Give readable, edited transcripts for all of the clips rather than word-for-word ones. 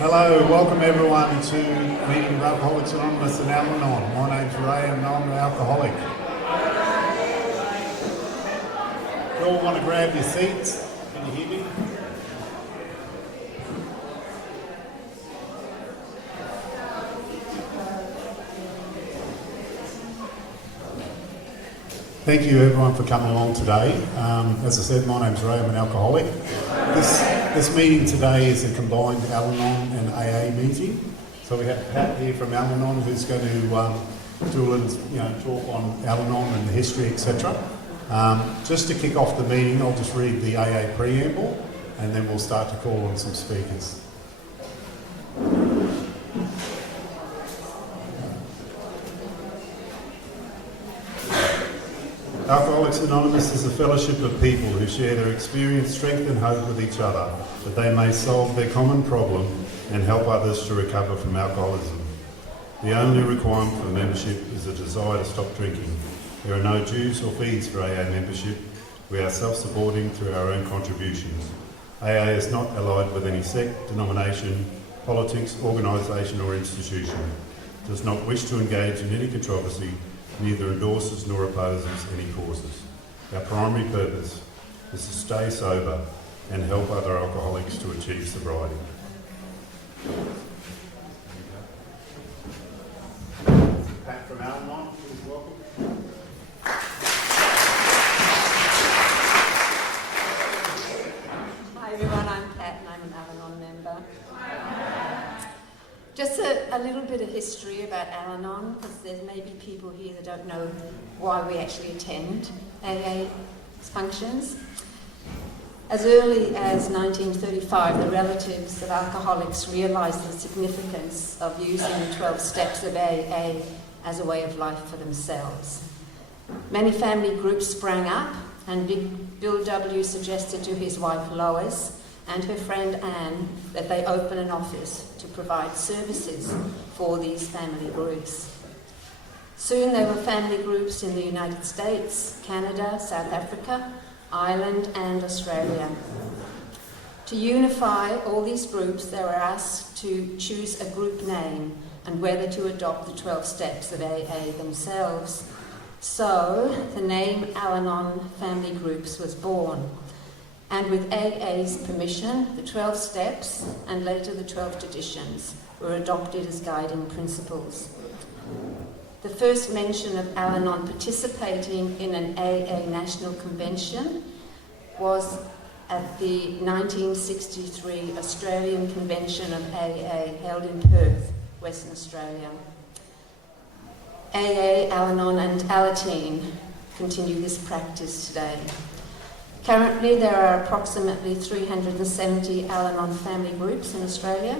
Hello, welcome everyone to a meeting of Alcoholics Anonymous in ALANON. My name's Ray and I'm an alcoholic. You all want to grab your seats? Can you hear me? Thank you everyone for coming along today. As I said, my name's Ray, I'm an alcoholic. This meeting today is a combined ALANON and AA meeting. So we have Pat here from ALANON who's going to do a little talk on ALANON and the history, etc. Just to kick off the meeting, I'll just read the AA preamble and then we'll start to call on some speakers. Alcoholics Anonymous is a fellowship of people who share their experience, strength and hope with each other, that they may solve their common problem and help others to recover from alcoholism. The only requirement for membership is a desire to stop drinking. There are no dues or fees for AA membership. We are self-supporting through our own contributions. AA is not allied with any sect, denomination, politics, organisation or institution. It does not wish to engage in any controversy, neither endorses nor opposes any causes. Our primary purpose is to stay sober and help other alcoholics to achieve sobriety. Pat from ALANON, please welcome. Hi everyone, I'm Pat and I'm an ALANON member. Just a little bit of history about ALANON, because there may be people here that don't know why we actually attend AA functions. As early as 1935, the relatives of alcoholics realised the significance of using the 12 steps of AA as a way of life for themselves. Many family groups sprang up, and Bill W. suggested to his wife Lois and her friend Anne that they open an office to provide services for these family groups. Soon there were family groups in the United States, Canada, South Africa, Ireland and Australia. To unify all these groups, they were asked to choose a group name and whether to adopt the 12 steps of AA themselves. So the name ALANON Family Groups was born. And with AA's permission, the 12 steps and later the 12 traditions were adopted as guiding principles. The first mention of Al-Anon participating in an AA National Convention was at the 1963 Australian Convention of AA held in Perth, Western Australia. AA, Al-Anon and Alateen continue this practice today. Currently, there are approximately 370 Al-Anon family groups in Australia.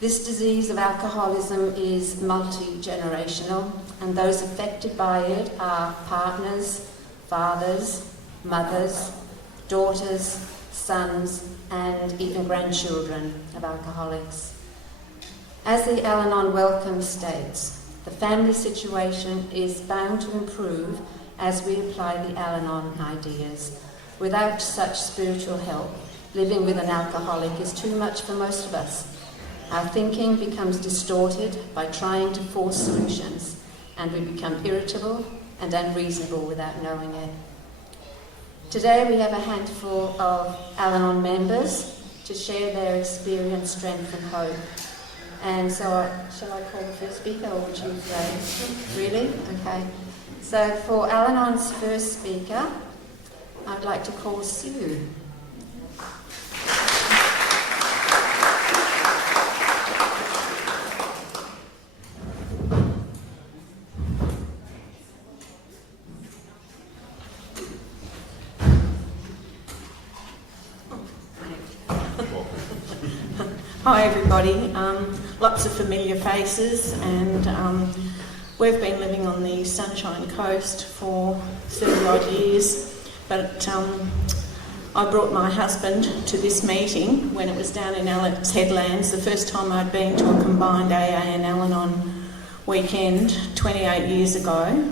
This disease of alcoholism is multi-generational, and those affected by it are partners, fathers, mothers, daughters, sons, and even grandchildren of alcoholics. As the Al-Anon Welcome states, the family situation is bound to improve as we apply the Al-Anon ideas. Without such spiritual help, living with an alcoholic is too much for most of us. Our thinking becomes distorted by trying to force solutions, and we become irritable and unreasonable without knowing it. Today we have a handful of Al-Anon members to share their experience, strength and hope. And so, shall I call the first speaker, or would you say? Really? Okay. So for Al-Anon's first speaker, I'd like to call Sue. Hi everybody, lots of familiar faces, and we've been living on the Sunshine Coast for 30 odd years, but I brought my husband to this meeting when it was down in Alex Headlands, the first time I'd been to a combined AA and Al-Anon weekend 28 years ago,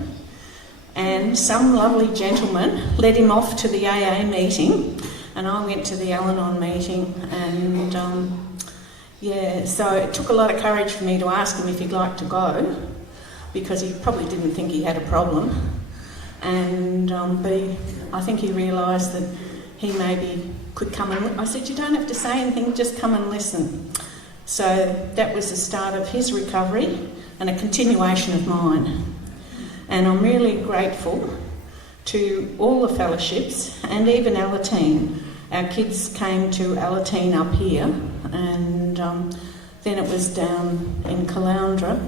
and some lovely gentleman led him off to the AA meeting, and I went to the Al-Anon meeting, and Yeah, so it took a lot of courage for me to ask him if he'd like to go, because he probably didn't think he had a problem. And I think he realised that he maybe could come and... I said, you don't have to say anything, just come and listen. So that was the start of his recovery and a continuation of mine. And I'm really grateful to all the fellowships and even Alateen. Our kids came to Alateen up here, and then it was down in Caloundra.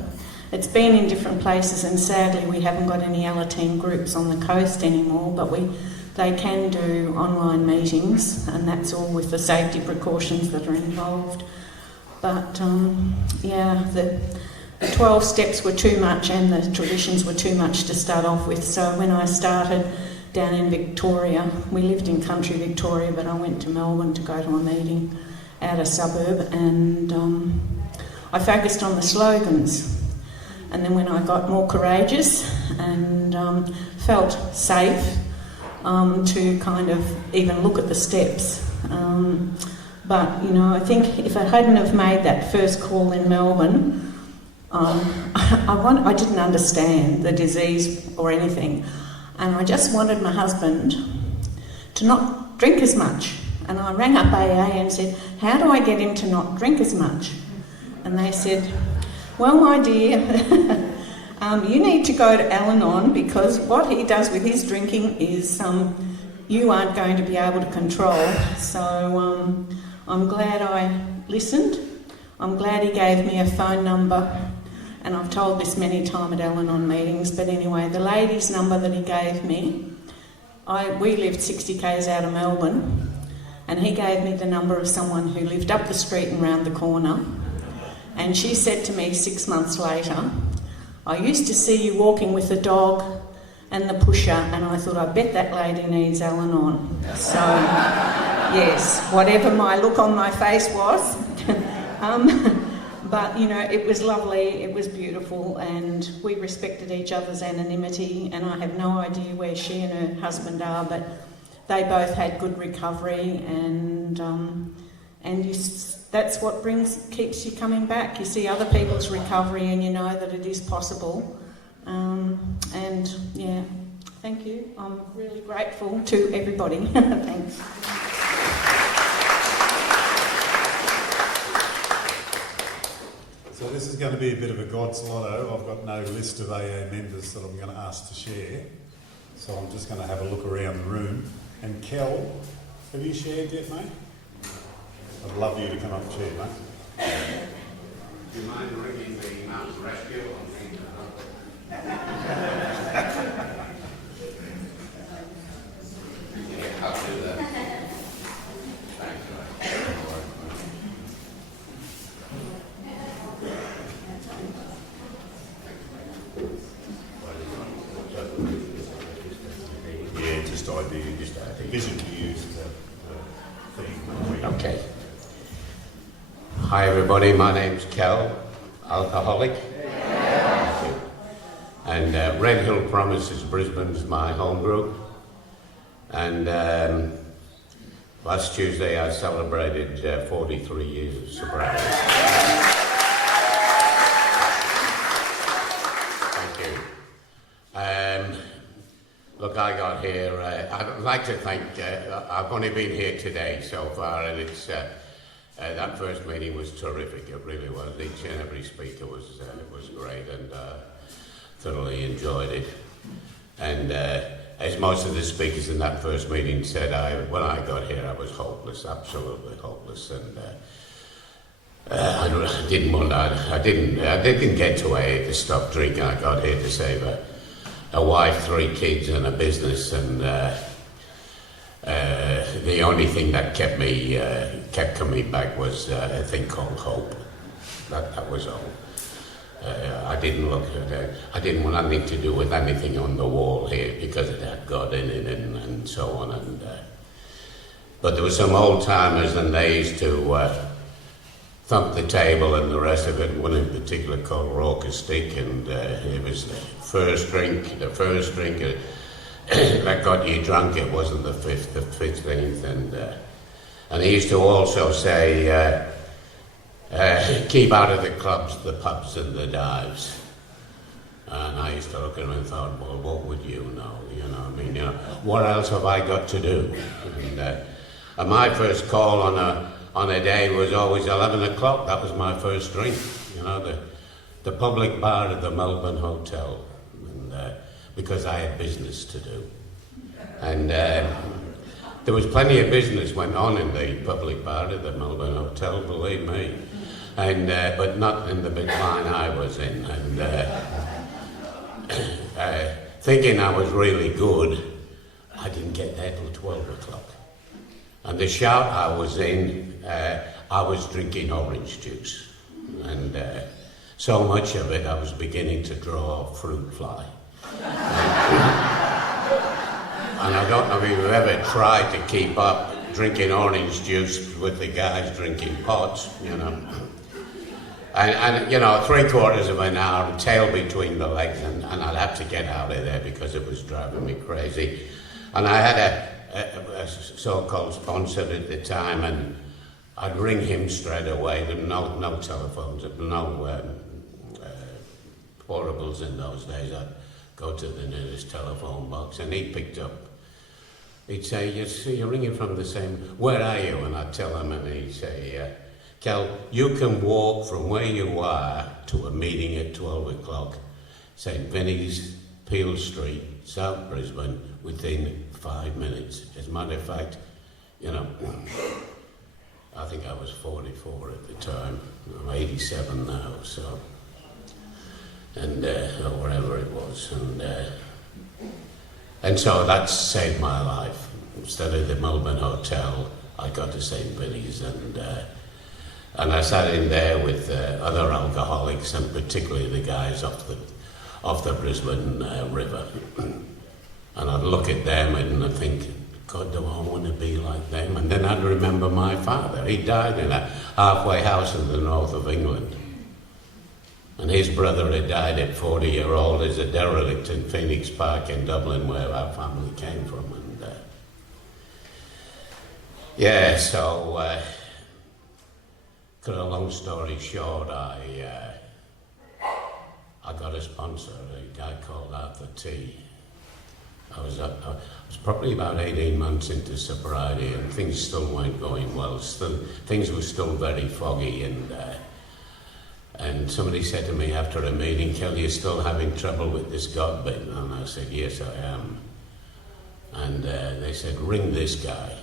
It's been in different places, and sadly we haven't got any Alateen groups on the coast anymore, but they can do online meetings, and that's all with the safety precautions that are involved. But the 12 steps were too much and the traditions were too much to start off with. So when I started down in Victoria, we lived in country Victoria, but I went to Melbourne to go to a meeting out a suburb, and I focused on the slogans. And then when I got more courageous and felt safe to kind of even look at the steps. But, you know, I think if I hadn't have made that first call in Melbourne, I didn't understand the disease or anything, and I just wanted my husband to not drink as much. And I rang up AA and said, how do I get him to not drink as much? And they said, well, my dear, you need to go to ALANON, because what he does with his drinking is you aren't going to be able to control. So I'm glad I listened. I'm glad he gave me a phone number, and I've told this many times at Al-Anon meetings, but anyway, the lady's number that he gave me, we lived 60 k's out of Melbourne, and he gave me the number of someone who lived up the street and round the corner, and she said to me 6 months later, I used to see you walking with the dog and the pusher, and I thought, I bet that lady needs Al-Anon. So, yes, whatever my look on my face was, but, you know, it was lovely, it was beautiful, and we respected each other's anonymity, and I have no idea where she and her husband are, but they both had good recovery, and that's what keeps you coming back. You see other people's recovery and you know that it is possible. And yeah, thank you. I'm really grateful to everybody. Thanks. So this is going to be a bit of a God's lotto. I've got no list of AA members that I'm going to ask to share. So I'm just going to have a look around the room. And Kel, have you shared yet, mate? I'd love you to come up and share, mate. Do you mind ringing the mountain rescue? Yeah, I'll do that. Thanks, Yeah, just idea, vision to use the thing. Okay. Hi everybody, my name's Kel, alcoholic. And Red Hill Promises Brisbane's my home group. And last Tuesday I celebrated 43 years of sobriety. Thank you. Look, I got here, I'd like to thank, I've only been here today so far, and it's that first meeting was terrific, it really was. Each and every speaker was great, and thoroughly enjoyed it. And as most of the speakers in that first meeting said, when I got here I was hopeless, absolutely hopeless, and I didn't get to AA to stop drinking. I got here to save a wife, 3 kids and a business, and the only thing that kept coming back was a thing called hope. That was all. I didn't want anything to do with anything on the wall here because it had God in it and so on. And but there were some old timers, and they used to thump the table and the rest of it. One in particular called Raucous Stick, and it was the first drink that got you drunk. It wasn't the 15th, and he used to also say, keep out of the clubs, the pubs and the dives. And I used to look at him and thought, well, what would you know? You know, I mean, you know, what else have I got to do? And my first call on a day was always 11 o'clock. That was my first drink, you know, the public bar at the Melbourne Hotel, and, because I had business to do. And there was plenty of business went on in the public bar at the Melbourne Hotel, believe me, and but not in the big line I was in. And thinking I was really good, I didn't get there till 12 o'clock. And the shout I was in, I was drinking orange juice. And so much of it, I was beginning to draw a fruit fly. And I don't know if you've ever tried to keep up drinking orange juice with the guys drinking pots, you know. And you know, 3/4 of an hour, tail between the legs, and I'd have to get out of there because it was driving me crazy. And I had a so-called sponsor at the time, and I'd ring him straight away. There were no telephones, there were no portables in those days. I'd go to the nearest telephone box, and he picked up. He'd say, you're ringing from the same, where are you? And I'd tell him, and he'd say, Kel, you can walk from where you are to a meeting at 12 o'clock, St. Vinny's, Peel Street, South Brisbane, within 5 minutes. As a matter of fact, you know, I think I was 44 at the time. I'm 87 now, so, and or whatever it was, and so that saved my life. Instead of the Melbourne Hotel, I got to St. Vinny's, and I sat in there with other alcoholics, and particularly the guys off the Brisbane River. And I'd look at them and I'd think, God, do I want to be like them? And then I'd remember my father. He died in a halfway house in the north of England. And his brother had died at 40-year-old as a derelict in Phoenix Park in Dublin, where our family came from. And yeah, so cut a long story short, I got a sponsor, a guy called Arthur T. I was probably about 18 months into sobriety, and things still weren't going well. Things were still very foggy, and somebody said to me after a meeting, Kelly, you're still having trouble with this God bit? And I said, yes, I am. And they said, ring this guy.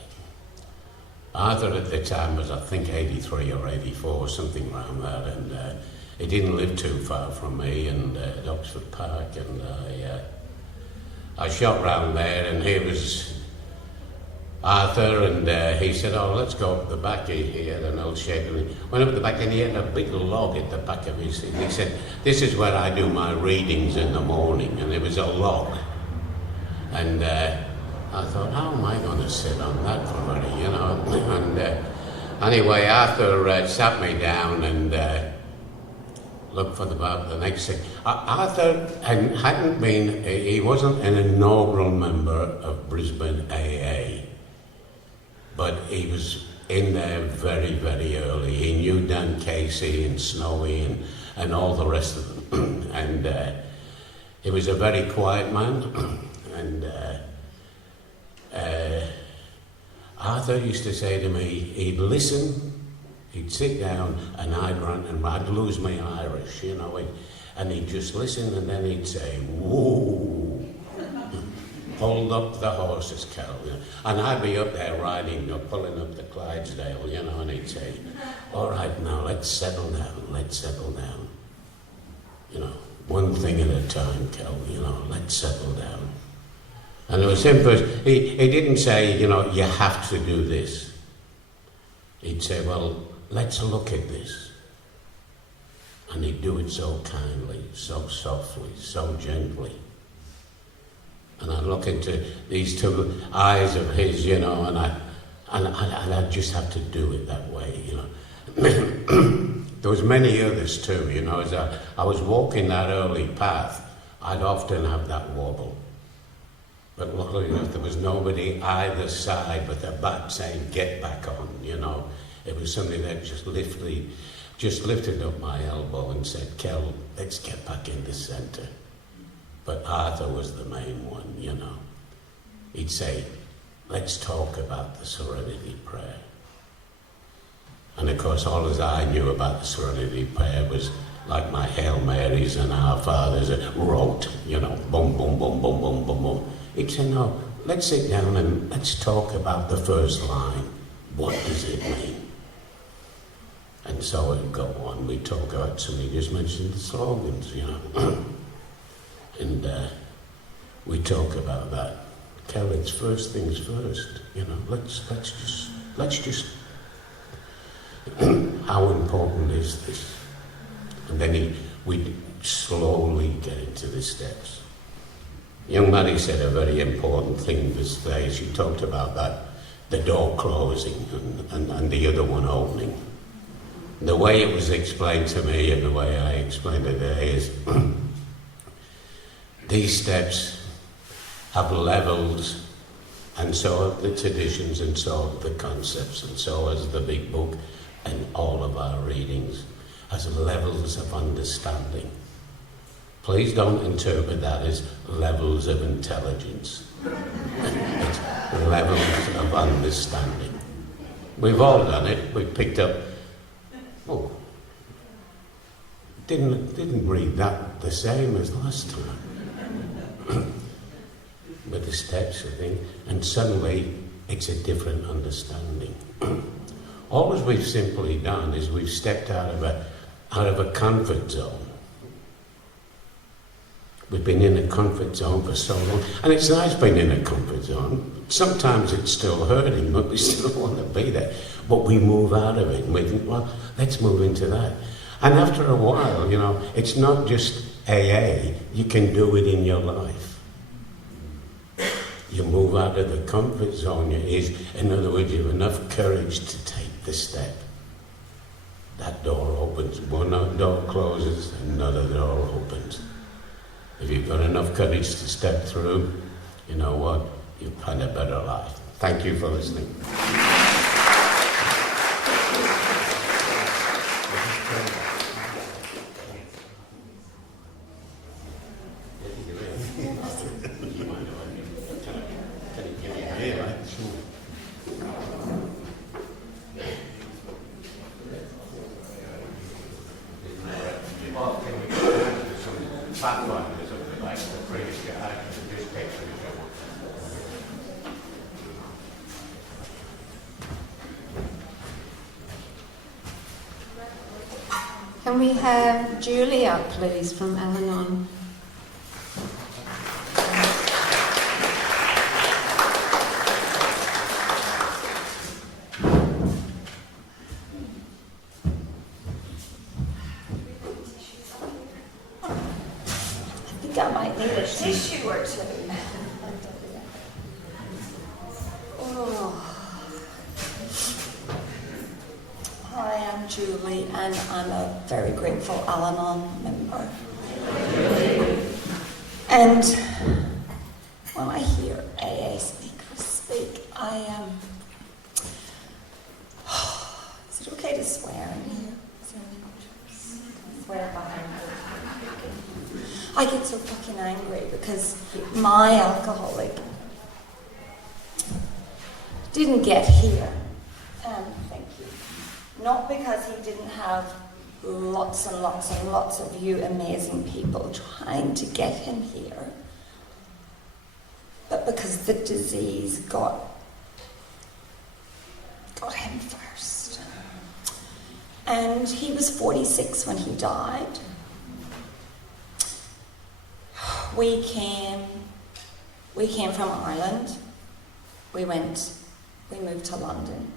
Arthur at the time was, I think, 83 or 84, something around that, and he didn't live too far from me, and at Oxford Park, and I shot round there, and here was Arthur, and he said, oh, let's go up the back. He had an old shed, and he went up the back, and he had a big log at the back of his thing. He said, this is where I do my readings in the morning, and it was a log. And I thought, how am I going to sit on that for very, you know? And anyway, Arthur sat me down and looked for the next thing. Arthur hadn't been, he wasn't an inaugural member of Brisbane AA, but he was in there very, very early. He knew Dan Casey and Snowy and all the rest of them. And he was a very quiet man. And Arthur used to say to me, he'd listen, he'd sit down, and I'd lose my Irish, you know, and he'd just listen, and then he'd say, whoa, hold up the horses, Cal, you know? And I'd be up there riding, or pulling up the Clydesdale, you know, and he'd say, all right, now let's settle down, you know, one thing at a time, Cal, you know, let's settle down. And it was simple. He didn't say, you know, you have to do this. He'd say, well, let's look at this. And he'd do it so kindly, so softly, so gently. And I'd look into these two eyes of his, you know, and I'd just have to do it that way, you know. There was many others too, you know. As I was walking that early path, I'd often have that wobble. But luckily enough, there was nobody either side with a bat saying, get back on, you know. It was something that just literally just lifted up my elbow and said, Kel, let's get back in the centre. But Arthur was the main one, you know. He'd say, let's talk about the Serenity Prayer. And of course, all as I knew about the Serenity Prayer was like my Hail Marys and Our Fathers wrote, you know, boom, boom, boom, boom, boom, boom, boom. He'd say, no, let's sit down and let's talk about the first line. What does it mean? And so it'd go on. We'd talk about, somebody just mentioned the slogans, you know. And we talk about that. Kel, it's first things first, you know. Let's just. How important is this? And then we'd slowly get into the steps. Young Maddie said a very important thing this day. She talked about that, the door closing and the other one opening. The way it was explained to me and the way I explained it there is these steps have levels, and so have the traditions, and so have the concepts, and so has the big book, and all of our readings as levels of understanding. Please don't interpret that as levels of intelligence. It's levels of understanding. We've all done it. We've picked up, oh, didn't read that the same as last time. With the steps, I think, and suddenly it's a different understanding. All that we've simply done is we've stepped out of a comfort zone. We've been in a comfort zone for so long, and it's nice being in a comfort zone. Sometimes it's still hurting, but we still want to be there. But we move out of it, and we think, well, let's move into that. And after a while, you know, it's not just AA, you can do it in your life. You move out of the comfort zone. In other words, you have enough courage to take the step. That door opens, one door closes, another door opens. If you've got enough courage to step through, you know what? You've had a better life. Thank you for listening. Can we have Julia, please, from ALANON? I think I might need a tissue or two. Hi, I'm Julie, and I'm a very grateful ALANON member. And when I hear AA speakers speak, I am... Is it okay to swear in here? Swear behind me. I get so fucking angry because my alcoholic didn't get here. Thank you. Not because he didn't have lots and lots and lots of you amazing people trying to get him here, but because the disease got him first. And he was 46 when he died. We came from Ireland. We moved to London.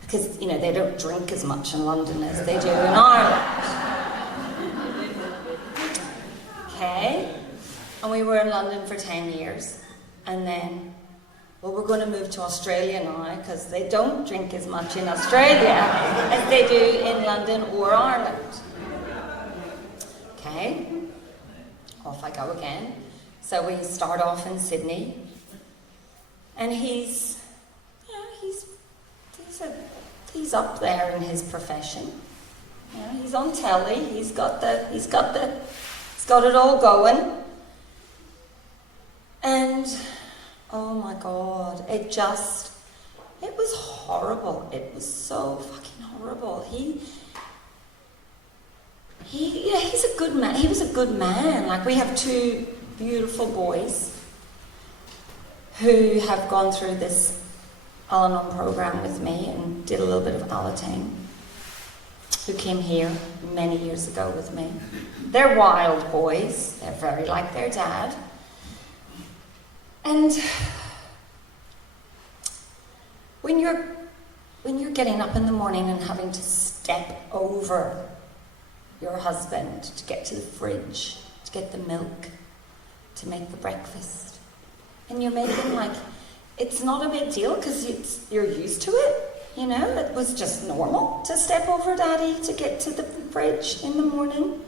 Because, you know, they don't drink as much in London as they do in Ireland. Okay? And we were in London for 10 years. And then, well, we're going to move to Australia now, because they don't drink as much in Australia as they do in London or Ireland. Okay? Off I go again. So we start off in Sydney. And he's up there in his profession. You know, he's on telly. He's got it all going. And oh my God, it was horrible. It was so fucking horrible. He's a good man. He was a good man. Like, we have two beautiful boys who have gone through this ALANON program with me and did a little bit of Alatain, who came here many years ago with me. They're wild boys. They're very like their dad. And when you're getting up in the morning and having to step over your husband to get to the fridge, to get the milk, to make the breakfast, and you're making, like, it's not a big deal because you're used to it, you know? It was just normal to step over Daddy to get to the fridge in the morning.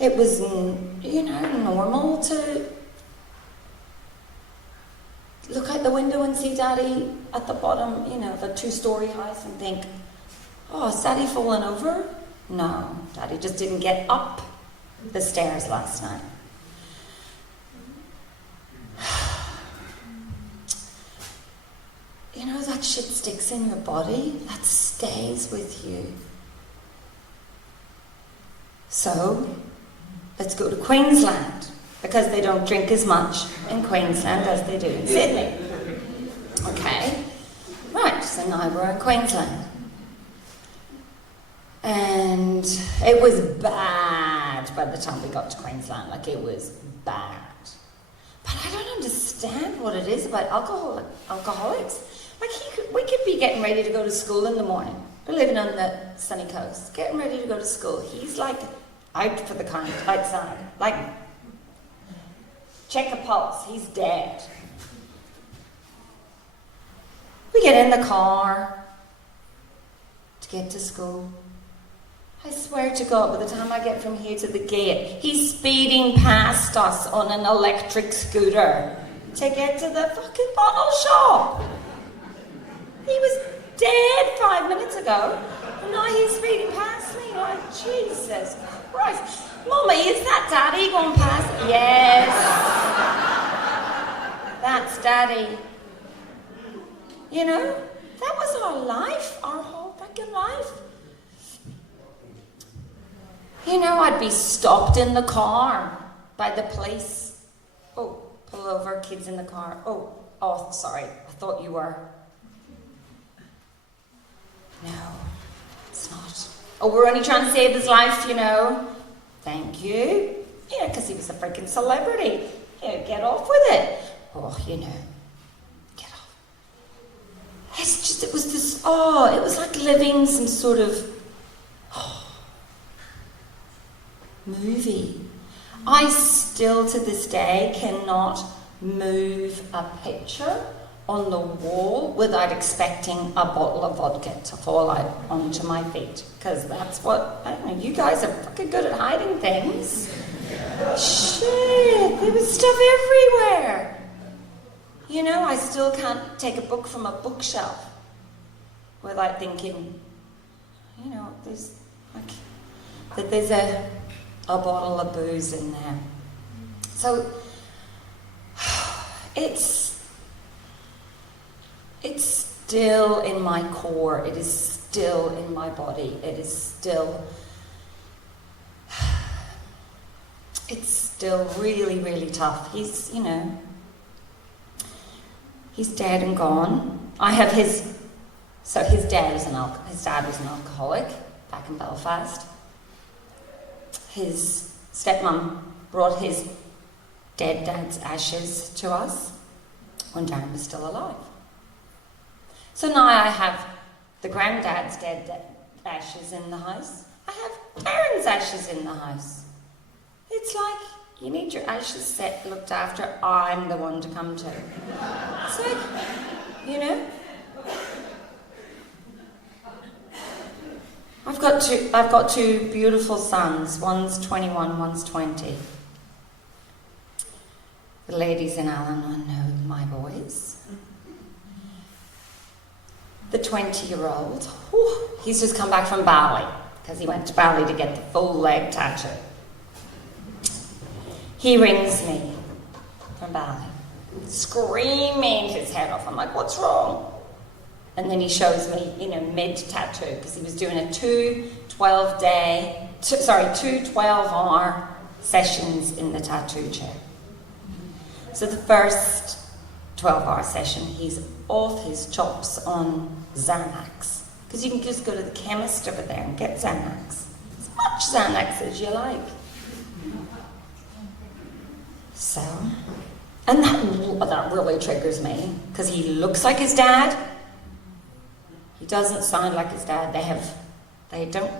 It was, you know, normal to look out the window and see Daddy at the bottom, you know, of a 2-story house and think, oh, is Daddy fallen over? No, Daddy just didn't get up the stairs last night. You know, that shit sticks in your body. That stays with you. So, let's go to Queensland, because they don't drink as much in Queensland as they do in Sydney. Okay, right, so now we're in Queensland. And it was bad by the time we got to Queensland, like, it was bad. But I don't understand what it is about alcoholics. Like, we could be getting ready to go to school in the morning. We're living on the sunny coast, getting ready to go to school. He's like out for the count, outside. Like, check a pulse, he's dead. We get in the car to get to school. I swear to God, by the time I get from here to the gate, he's speeding past us on an electric scooter to get to the fucking bottle shop. He was dead 5 minutes ago, and now he's speeding past me. Like, Jesus Christ. Mummy, is that Daddy going past? Yes. That's Daddy. You know, that was our life, our whole fucking life. You know, I'd be stopped in the car by the police. Oh, pull over, kids in the car. Oh, sorry, I thought you were. No, it's not. Oh, we're only trying to save his life, you know. Thank you. Yeah, because he was a freaking celebrity. Yeah, get off with it. Oh, you know, get off. It's just, it was this, it was like living some sort of movie. I still, to this day, cannot move a picture on the wall without expecting a bottle of vodka to fall out onto my feet. Because that's what, I don't know, you guys are fucking good at hiding things. Shit, there was stuff everywhere. You know, I still can't take a book from a bookshelf without thinking, you know, there's a bottle of booze in there. So, it's still in my core, it is still in my body, it's still really, really tough. He's, you know, he's dead and gone. I have his dad was an alcoholic back in Belfast. His stepmom brought his dead dad's ashes to us when Darren was still alive. So now I have the granddad's dead ashes in the house. I have Darren's ashes in the house. It's like, you need your ashes looked after, I'm the one to come to. It's like, you know? I've got two beautiful sons. One's 21, one's 20. The ladies in ALANON know my boys. The 20-year-old, he's just come back from Bali, because he went to Bali to get the full leg tattoo. He rings me from Bali, screaming his head off. I'm like, what's wrong? And then he shows me, mid-tattoo, because he was doing two 12-hour sessions in the tattoo chair. So the first 12-hour session, he's off his chops on Xanax, because you can just go to the chemist over there and get Xanax. As much Xanax as you like. So, and that really triggers me, because he looks like his dad. He doesn't sound like his dad. They don't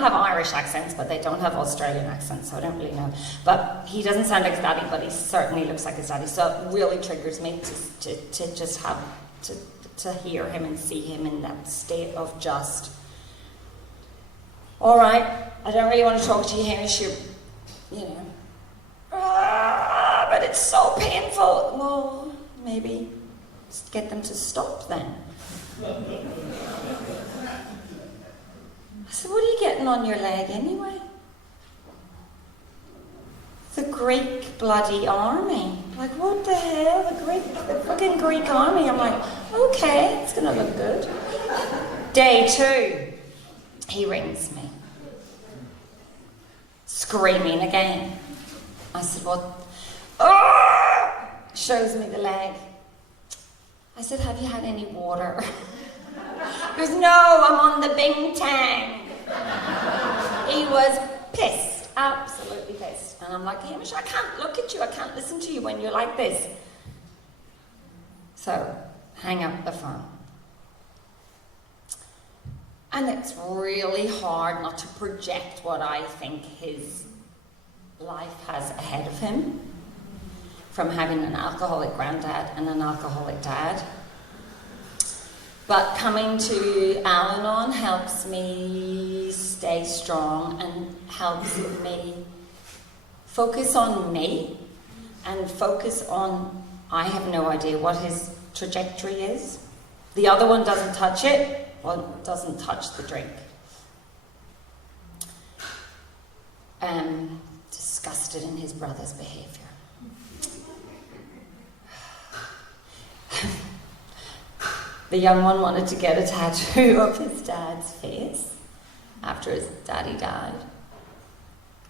have Irish accents, but they don't have Australian accents, so I don't really know. But he doesn't sound like his daddy, but he certainly looks like his daddy. So it really triggers me to just have to hear him and see him in that state of just, all right, I don't really want to talk to you here, but it's so painful. Well, maybe just get them to stop then. I said, what are you getting on your leg anyway? The Greek bloody army. Like, what the hell? The fucking Greek army. I'm like, okay, it's gonna look good. Day 2, he rings me, screaming again. I said, what? Oh! Shows me the leg. I said, have you had any water? He goes, no, I'm on the Bing Tang. He was pissed, absolutely pissed. And I'm like, Hamish, I can't look at you, I can't listen to you when you're like this. So, hang up the phone. And it's really hard not to project what I think his life has ahead of him, from having an alcoholic granddad and an alcoholic dad. But coming to Al-Anon helps me stay strong and helps me focus on me and focus on, I have no idea what his trajectory is. The other one doesn't touch it, well, doesn't touch the drink. Disgusted in his brother's behaviour. The young one wanted to get a tattoo of his dad's face after his daddy died.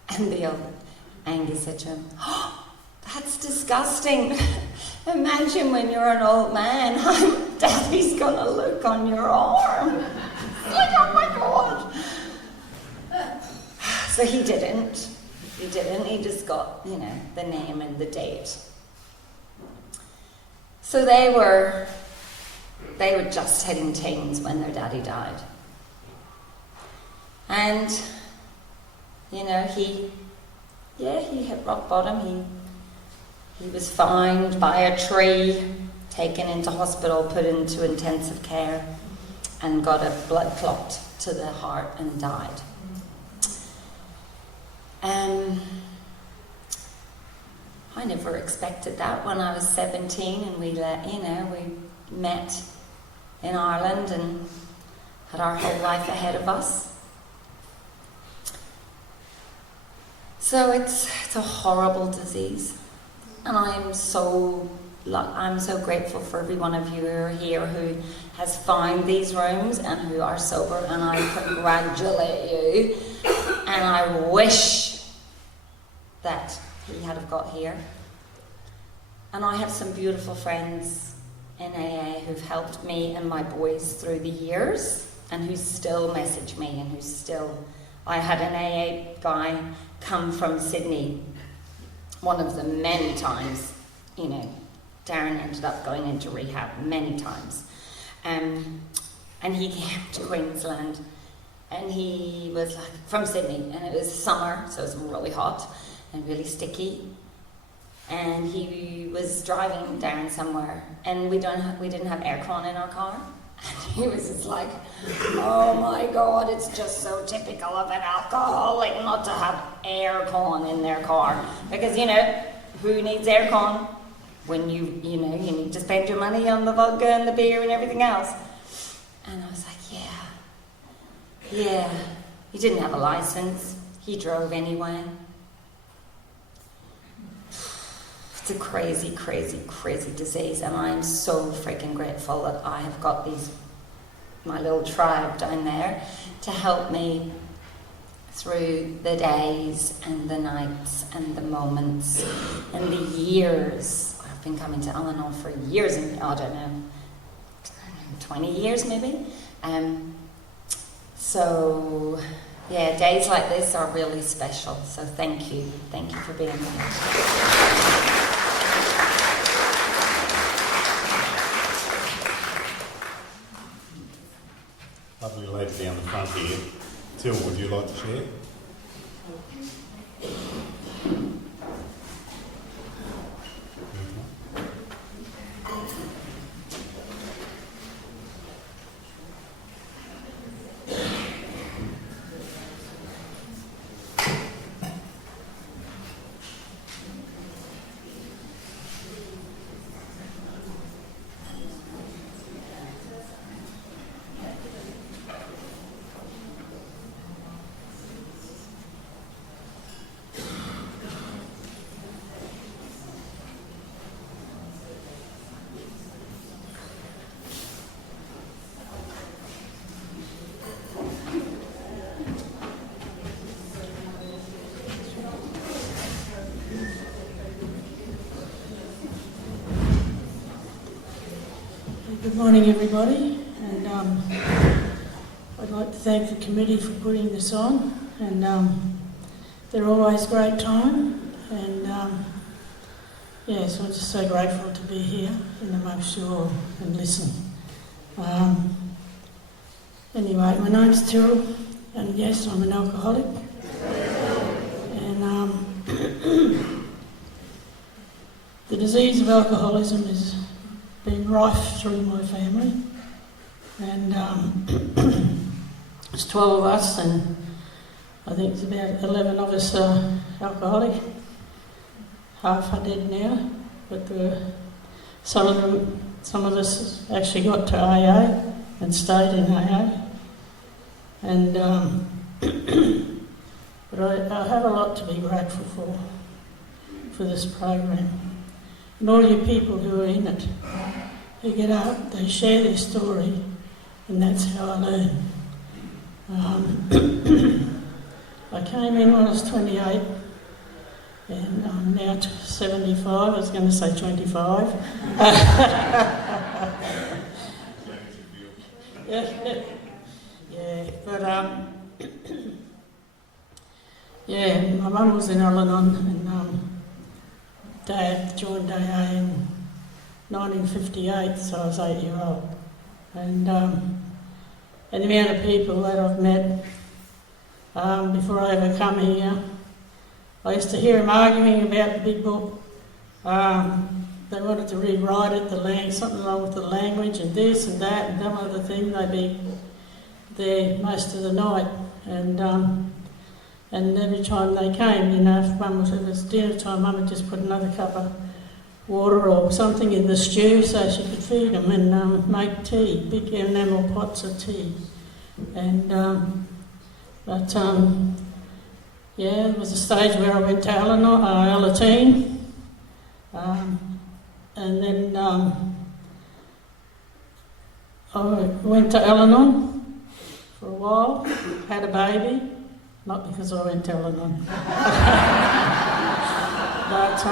And the old Angus said to him, oh, that's disgusting. Imagine when you're an old man how daddy's gonna look on your arm. Like, oh my God. So he didn't. He just got, the name and the date. So they were just hitting teens when their daddy died. And, he hit rock bottom. He was found by a tree, taken into hospital, put into intensive care, and got a blood clot to the heart and died. I never expected that when I was 17 and we met in Ireland and had our whole life ahead of us. So it's a horrible disease, and I'm so grateful for every one of you who are here who has found these rooms and who are sober, and I congratulate you, and I wish that he had have got here. And I have some beautiful friends in AA who've helped me and my boys through the years, and who still message me, and I had an AA guy come from Sydney, one of them many times. Darren ended up going into rehab many times, and he came to Queensland, and he was from Sydney, and it was summer, so it was really hot and really sticky, and he was driving Darren somewhere, and we didn't have aircon in our car. And he was just like, oh my God, it's just so typical of an alcoholic not to have aircon in their car. Because, who needs aircon when you need to spend your money on the vodka and the beer and everything else? And I was like, yeah. He didn't have a license. He drove anyway. It's a crazy, crazy, crazy disease, and I'm so freaking grateful that I have got my little tribe down there to help me through the days and the nights and the moments and the years. I've been coming to ALANON for years, and I don't know, 20 years maybe. So yeah, days like this are really special. So thank you for being here. Lovely lady down the front here. Till, would you like to share? Good morning, everybody, and I'd like to thank the committee for putting this on, and they're always a great time, and so I'm just so grateful to be here and amongst you all and listen. Anyway, my name's Tyrrell, and yes, I'm an alcoholic, and the disease of alcoholism has been rife through my family, and there's 12 of us, and I think it's about 11 of us are alcoholic. Half are dead now, but some of us actually got to AA and stayed in AA, and but I have a lot to be grateful for this program. And all you people who are in it, who get up, they share their story, and that's how I learn. I came in when I was 28, and I'm now 75. I was going to say 25. But my mum was in ALANON, and Dad joined AA in 1958, so I was 8-year-old. And the amount of people that I've met before I ever come here, I used to hear them arguing about the big book. They wanted to rewrite it, something wrong with the language and this and that and some other thing. They'd be there most of the night. And every time they came, if it was dinner time, Mum would just put another cup of water or something in the stew so she could feed them and make tea, big enamel pots of tea. And there was a stage where I went to Alateen, and then I went to ALANON for a while, had a baby. Not because I went to ALANON. But, I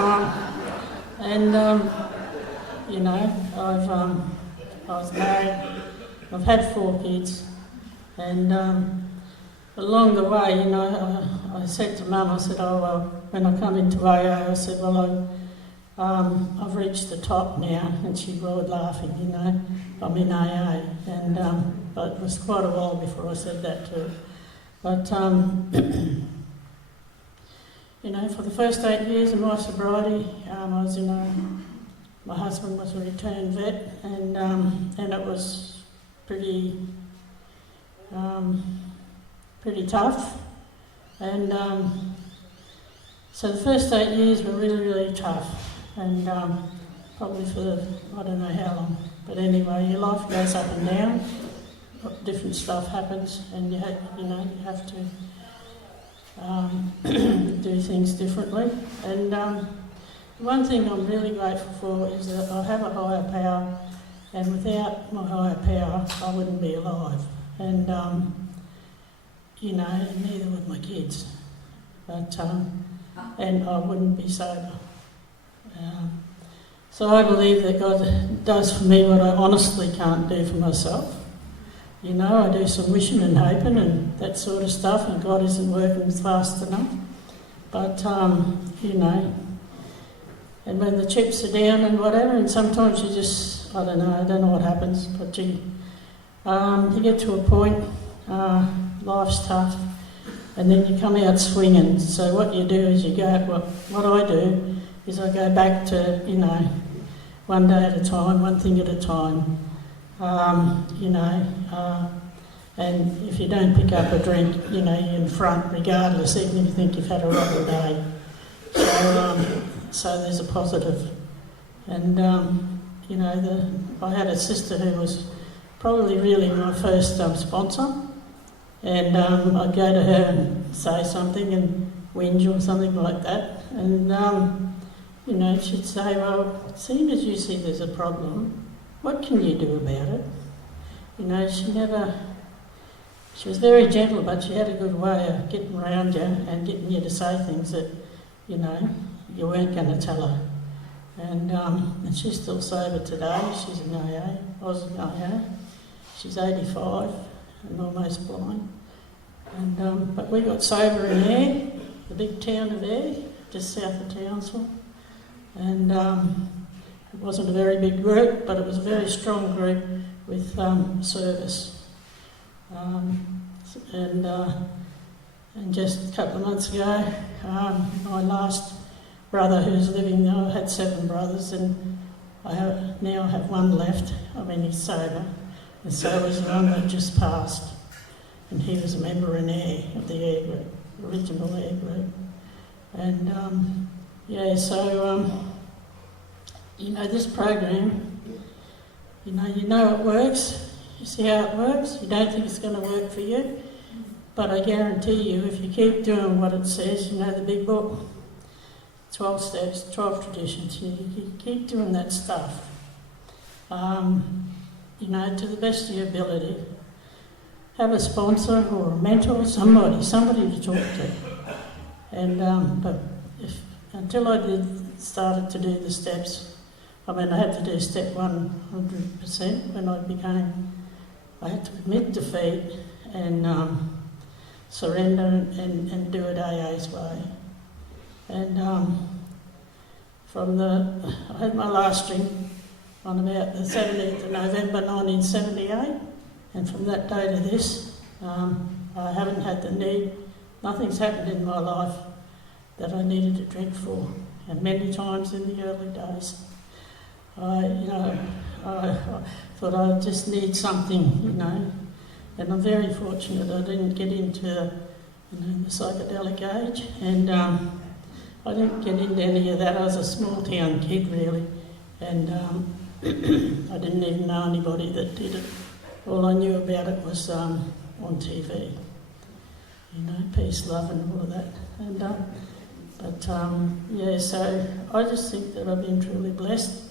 was married, I've had 4 kids, and along the way, I said to Mum, I said, when I come into AA, I said, I've reached the top now, and she roared laughing, I'm in AA, and but it was quite a while before I said that to her. But, for the first 8 years of my sobriety, my husband was a returned vet, and it was pretty tough. And so the first 8 years were really, really tough, and probably for I don't know how long. But anyway, your life goes up and down. different stuff happens, and you have to do things differently. And one thing I'm really grateful for is that I have a higher power, and without my higher power, I wouldn't be alive. And and neither would my kids. But and I wouldn't be sober. So I believe that God does for me what I honestly can't do for myself. I do some wishing and hoping and that sort of stuff, and God isn't working fast enough. But, and when the chips are down and whatever, and sometimes you just, I don't know what happens, but you get to a point, life's tough, and then you come out swinging. So what you do is what I do is I go back to, one day at a time, one thing at a time. And if you don't pick up a drink, you're in front regardless, even if you think you've had a rotten day. So there's a positive. And, I had a sister who was probably really my first sponsor. And I'd go to her and say something and whinge or something like that. And, she'd say, well, seeing as you see there's a problem, what can you do about it? She was very gentle, but she had a good way of getting around you and getting you to say things that, you weren't going to tell her. And she's still sober today. She's in AA, was in AA. She's 85 and almost blind. And but we got sober in Ayr, the big town of Ayr, just south of Townsville. And it wasn't a very big group, but it was a very strong group with service. And just a couple of months ago, my last brother who's living there, I had 7 brothers, and now I have one left. I mean, he's sober, and so is the one that just passed. And he was a member in Ayr, of the Ayr group, original Ayr group. And this program, you know it works. You see how it works. You don't think it's going to work for you, but I guarantee you, if you keep doing what it says, the big book, 12 steps, 12 traditions, you keep doing that stuff, to the best of your ability. Have a sponsor or a mentor, somebody to talk to. And but until I started to do the steps, I had to do step 100% when I had to admit defeat and surrender and do it AA's way. And I had my last drink on about the 17th of November 1978, and from that day to this, I haven't had the need. Nothing's happened in my life that I needed to drink for, and many times in the early days. I thought I just need something, and I'm very fortunate I didn't get into the psychedelic age, and I didn't get into any of that. I was a small town kid really, and I didn't even know anybody that did it. All I knew about it was on TV, peace, love and all of that. And so I just think that I've been truly blessed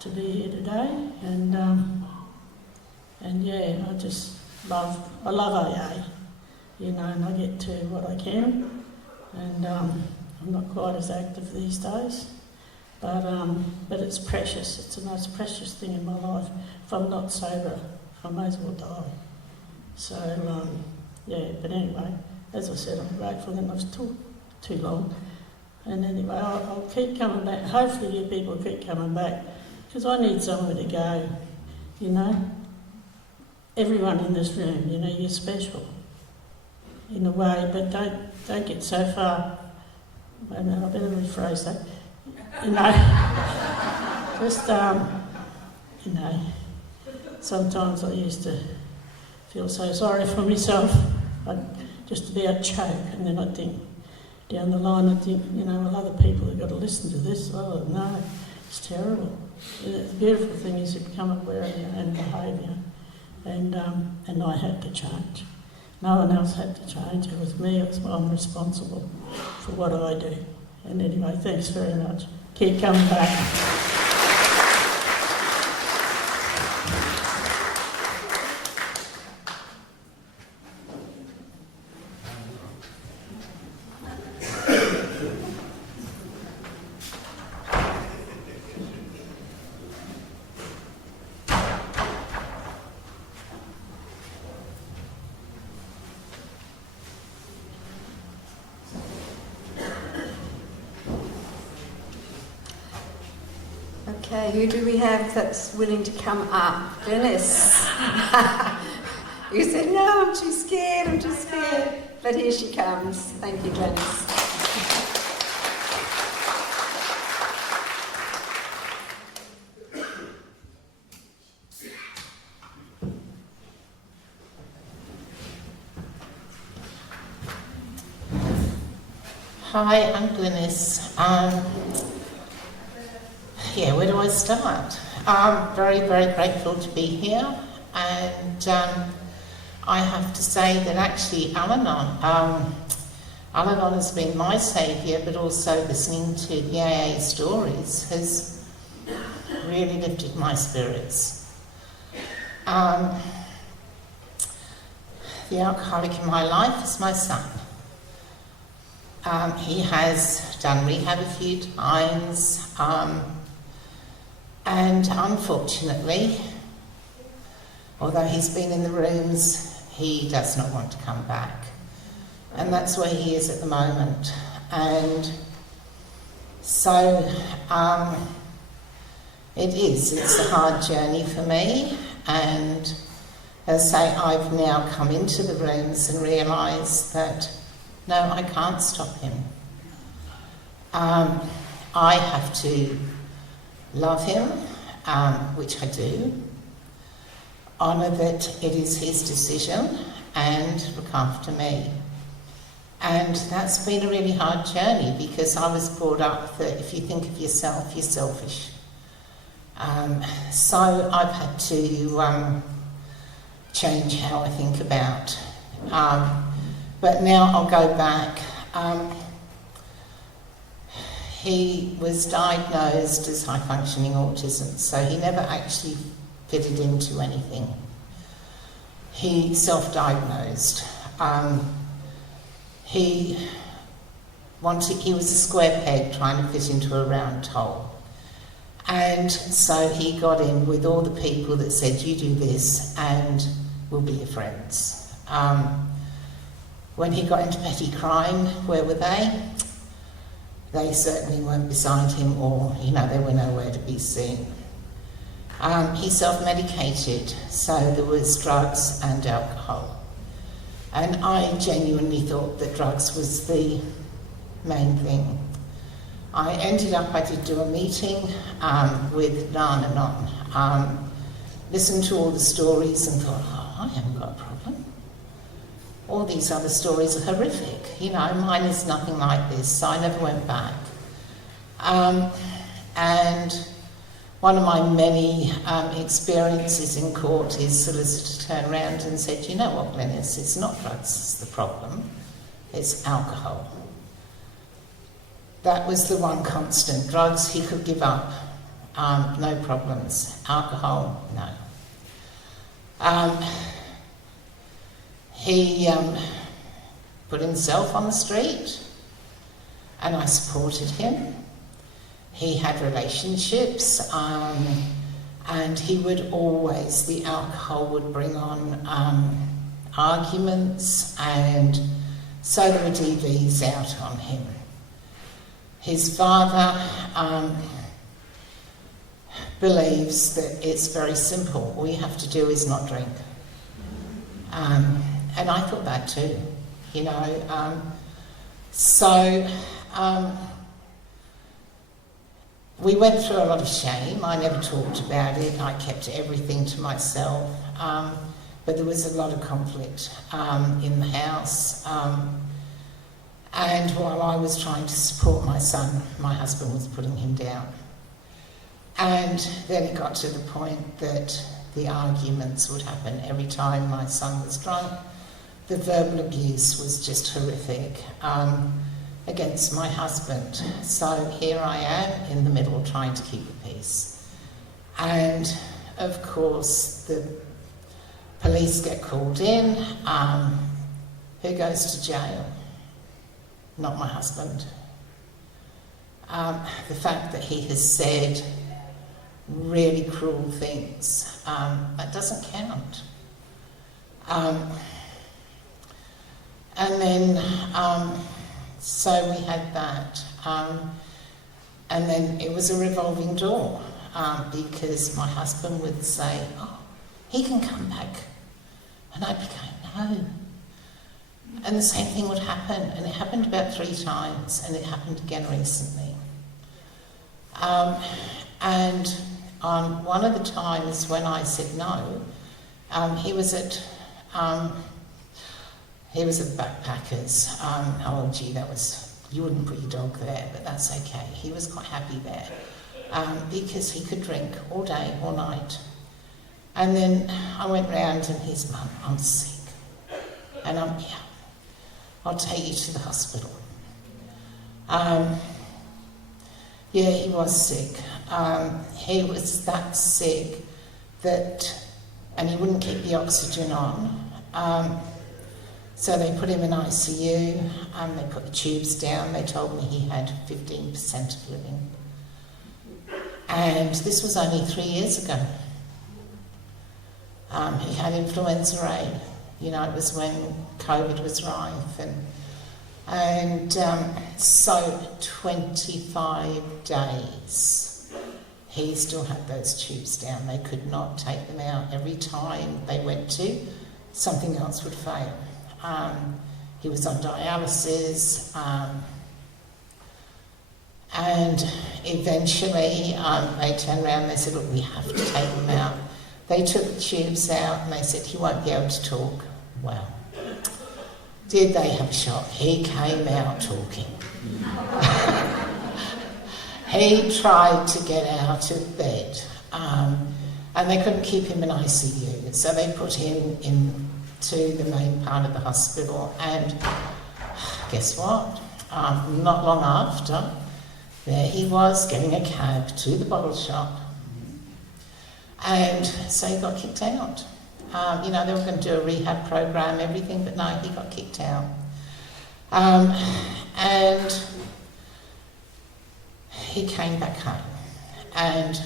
to be here today, and I love AA, and I get to what I can, and I'm not quite as active these days, but it's precious. It's the most precious thing in my life. If I'm not sober, I may as well die. So but anyway, as I said, I'm grateful that I've talked too long, and anyway, I'll keep coming back. Hopefully you people keep coming back, because I need somewhere to go, Everyone in this room, you're special in a way, but don't get so far. Wait a minute, I better rephrase that. Sometimes I used to feel so sorry for myself. I'd just about choke, and then I'd think, down the line, well, other people have got to listen to this. Oh, no, it's terrible. The beautiful thing is you become aware of your own behaviour, and I had to change. No one else had to change. It was me. I'm responsible for what I do. And anyway, thanks very much. Keep coming back. Okay, who do we have that's willing to come up? Glynis. You said, no, I'm too scared. But here she comes. Thank you, Glynis. Hi, I'm Glynis. Where do I start? I'm very, very grateful to be here, and I have to say that actually ALANON has been my saviour, but also listening to the AA stories has really lifted my spirits. The alcoholic in my life is my son. He has done rehab a few times, and unfortunately, although he's been in the rooms, he does not want to come back. And that's where he is at the moment. And so it's a hard journey for me. And as I say, I've now come into the rooms and realised that no, I can't stop him. I have to love him, which I do, honour that it is his decision, and look after me. And that's been a really hard journey, because I was brought up that if you think of yourself, you're selfish. So I've had to change how I think about. But now I'll go back. He was diagnosed as high-functioning autism, so he never actually fitted into anything. He self-diagnosed. He was a square peg trying to fit into a round hole. And so he got in with all the people that said, you do this and we'll be your friends. When he got into petty crime, where were they? They certainly weren't beside him, or, they were nowhere to be seen. He self-medicated, so there was drugs and alcohol. And I genuinely thought that drugs was the main thing. I did do a meeting with ALANON, listened to all the stories and thought, I haven't got a problem. All these other stories are horrific. Mine is nothing like this, so I never went back. And one of my many experiences in court is solicitor turned around and said, you know what, Glynis, it's not drugs that's the problem, it's alcohol. That was the one constant. Drugs he could give up, no problems. Alcohol, no. He put himself on the street, and I supported him. He had relationships, and he would always, the alcohol would bring on arguments, and so there were DVs out on him. His father believes that it's very simple. All you have to do is not drink. And I thought that too, we went through a lot of shame. I never talked about it. I kept everything to myself. But there was a lot of conflict in the house. And while I was trying to support my son, my husband was putting him down. And then it got to the point that the arguments would happen. Every time my son was drunk, the verbal abuse was just horrific against my husband. So here I am in the middle trying to keep the peace. And of course the police get called in. Who goes to jail? Not my husband. The fact that he has said really cruel things, that doesn't count. And then, so we had that. And then it was a revolving door, because my husband would say, oh, he can come back. And I'd be going, no. And the same thing would happen, and it happened about 3 times, and it happened again recently. And on one of the times when I said no, he was at Backpackers. Oh gee, you wouldn't put your dog there, but that's okay. He was quite happy there because he could drink all day, all night. And then I went round and his mum, I'm sick. And yeah, I'll take you to the hospital. Yeah, he was sick. He was that sick that, and he wouldn't keep the oxygen on. So they put him in ICU, they put the tubes down. They told me he had 15% of living. And this was only 3 years ago. He had influenza A. You know, it was when COVID was rife. And so 25 days, he still had those tubes down. They could not take them out. Every time they went to, something else would fail. He was on dialysis, and eventually they turned around and they said, look, we have to take him out. They took the tubes out and they said, he won't be able to talk. Well, did they have a shot? He came out talking. He tried to get out of bed, and they couldn't keep him in ICU, so they put him into the main part of the hospital, and guess what? Not long after, there he was getting a cab to the bottle shop, and so he got kicked out. You know, they were going to do a rehab program, everything, but no, he got kicked out. And he came back home, and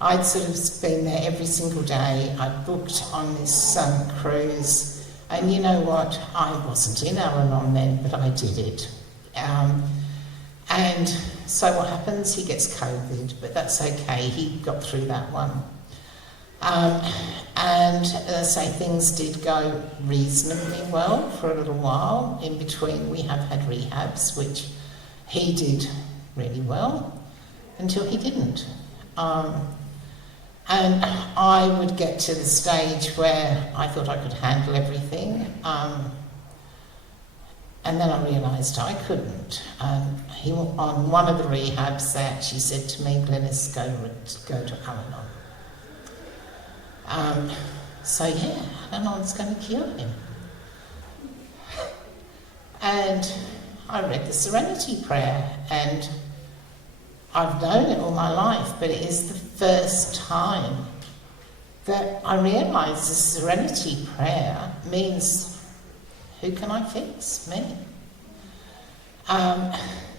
I'd sort of been there every single day. I booked on this cruise, and you know what? I wasn't in ALANON then, but I did it. And so what happens? He gets COVID, but that's okay. He got through that one. And so things did go reasonably well for a little while. In between, we have had rehabs, which he did really well until he didn't. And I would get to the stage where I thought I could handle everything, and then I realised I couldn't. On one of the rehabs, they actually said to me, Glenys, go to ALANON. So yeah, ALANON's going to cure him. And I read the Serenity Prayer, and I've known it all my life, but it is the first time that I realised the Serenity Prayer means, who can I fix? Me.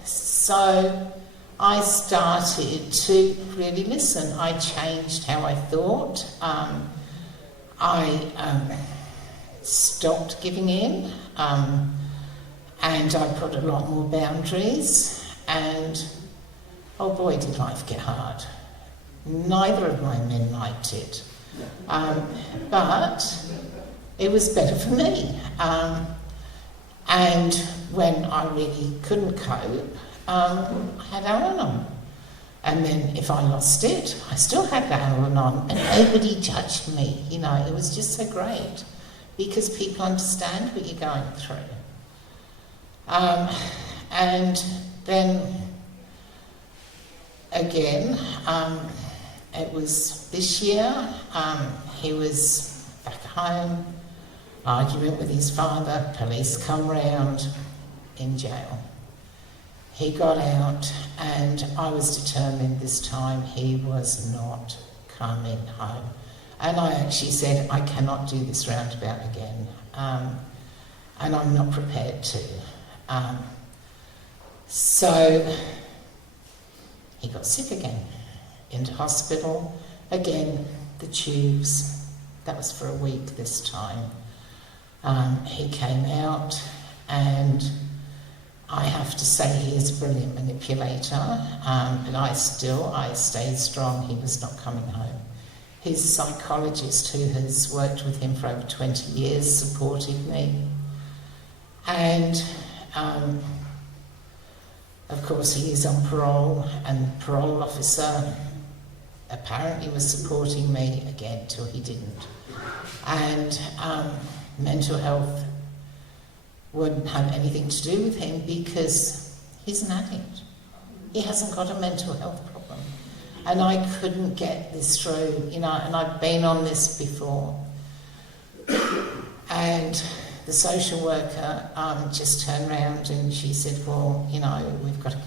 So I started to really listen. I changed how I thought. I stopped giving in, and I put a lot more boundaries, and oh boy, did life get hard. Neither of my men liked it, but it was better for me. And when I really couldn't cope, I had ALANON. And then if I lost it, I still had ALANON, and nobody judged me. You know, it was just so great because people understand what you're going through. And then again, it was this year. He was back home, arguing with his father. Police come round, in jail. He got out, and I was determined this time he was not coming home. And I actually said, I cannot do this roundabout again, and I'm not prepared to. So he got sick again, into hospital. Again, the tubes. That was for a week this time. He came out, and I have to say he is a brilliant manipulator, but I stayed strong. He was not coming home. His psychologist, who has worked with him for over 20 years, supported me. And of course he is on parole, and the parole officer apparently was supporting me again till he didn't. And mental health wouldn't have anything to do with him because he's an addict. He hasn't got a mental health problem. And I couldn't get this through, and I've been on this before. And the social worker just turned around and she said, well, we've got to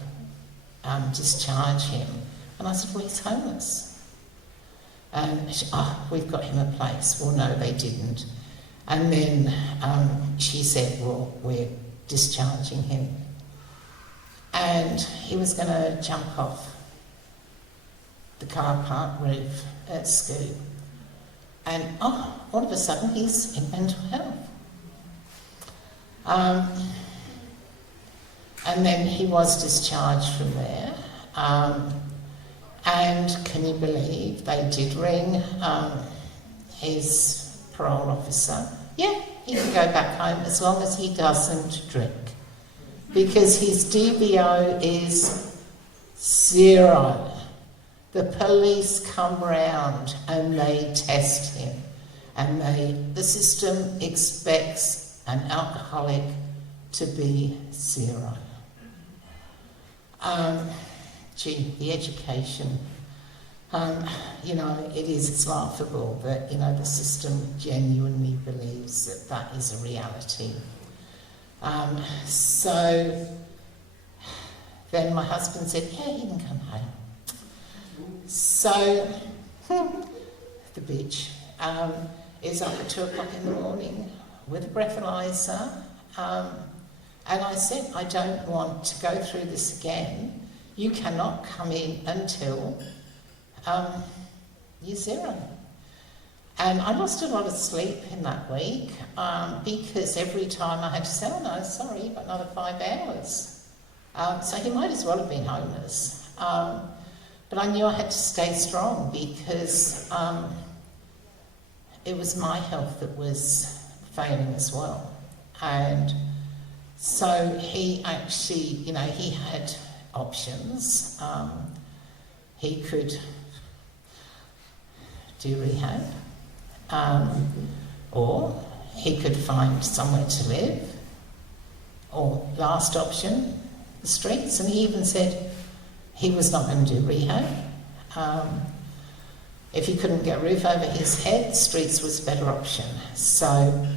discharge him. And I said, well, he's homeless. And she, we've got him a place. Well, no, they didn't. And then she said, well, we're discharging him. And he was going to jump off the car park roof at school. And all of a sudden he's in mental health. And then he was discharged from there. And can you believe they did ring his parole officer? Yeah, he can go back home as long as he doesn't drink. Because his DBO is 0. The police come round and they test him. And the system expects an alcoholic to be 0. The education, it's laughable that, the system genuinely believes that is a reality. So then my husband said, yeah, he can come home. So the bitch is up at 2 o'clock in the morning with a breathalyzer. And I said, I don't want to go through this again. You cannot come in until you're 0. And I lost a lot of sleep in that week because every time I had to say, oh no, sorry, you've got another 5 hours. So he might as well have been homeless. But I knew I had to stay strong because it was my health that was failing as well. And so he actually, he had options. He could do rehab, or he could find somewhere to live, or last option, the streets. And he even said he was not going to do rehab. If he couldn't get a roof over his head, streets was a better option. So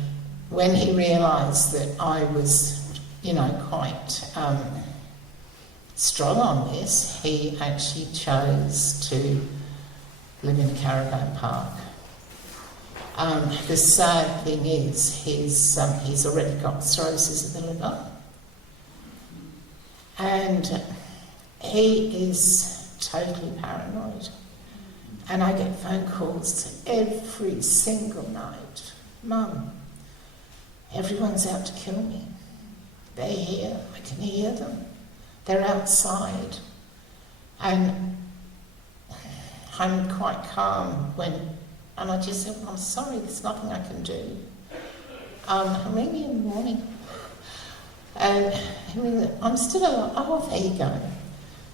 when he realised that I was, quite strong on this, he actually chose to live in a caravan park. The sad thing is he's already got cirrhosis of the liver, and he is totally paranoid. And I get phone calls every single night. Mum, everyone's out to kill me. They're here, I can hear them. They're outside. And I'm quite calm and I just said, well, I'm sorry, there's nothing I can do. I'll ring you in the morning. And I'm still alive. Oh, there you go.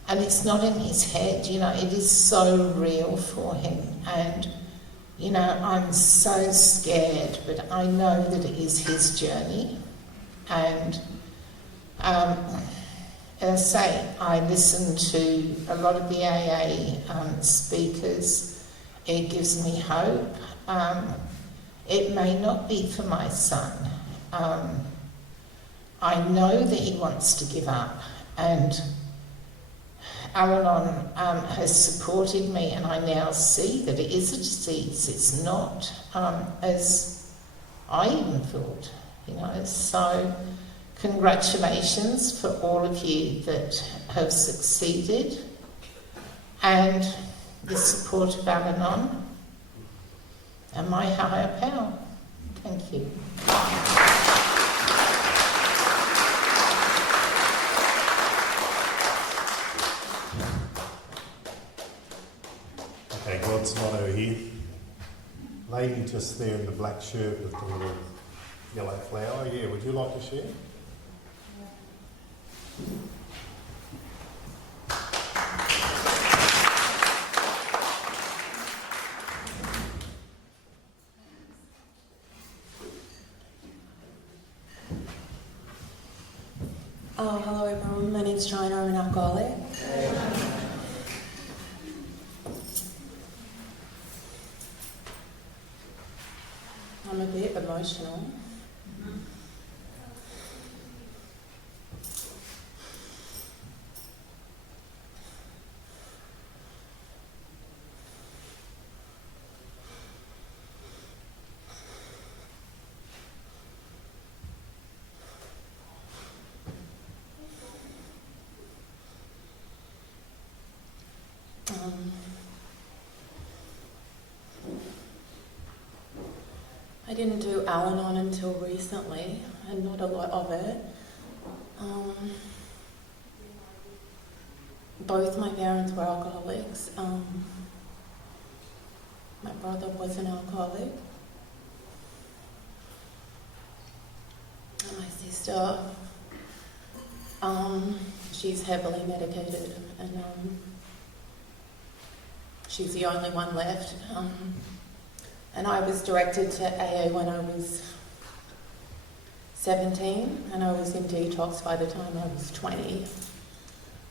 And it's not in his head, it is so real for him. And, I'm so scared, but I know that it is his journey. And as I say, I listen to a lot of the AA speakers. It gives me hope. It may not be for my son. I know that he wants to give up, and ALANON has supported me, and I now see that it is a disease. It's not as I even thought, you know. So congratulations for all of you that have succeeded, and the support of ALANON and my higher power. Thank you. Okay, God's motto here. Lady just there in the black shirt with the little yellow flower. Yeah, would you like to share? Oh, hello everyone. My name's China. I'm an alcoholic. I'm a bit emotional. I didn't do Al-Anon until recently, and not a lot of it. Both my parents were alcoholics. My brother was an alcoholic. And my sister, she's heavily medicated, and she's the only one left. And I was directed to AA when I was 17, and I was in detox by the time I was 20,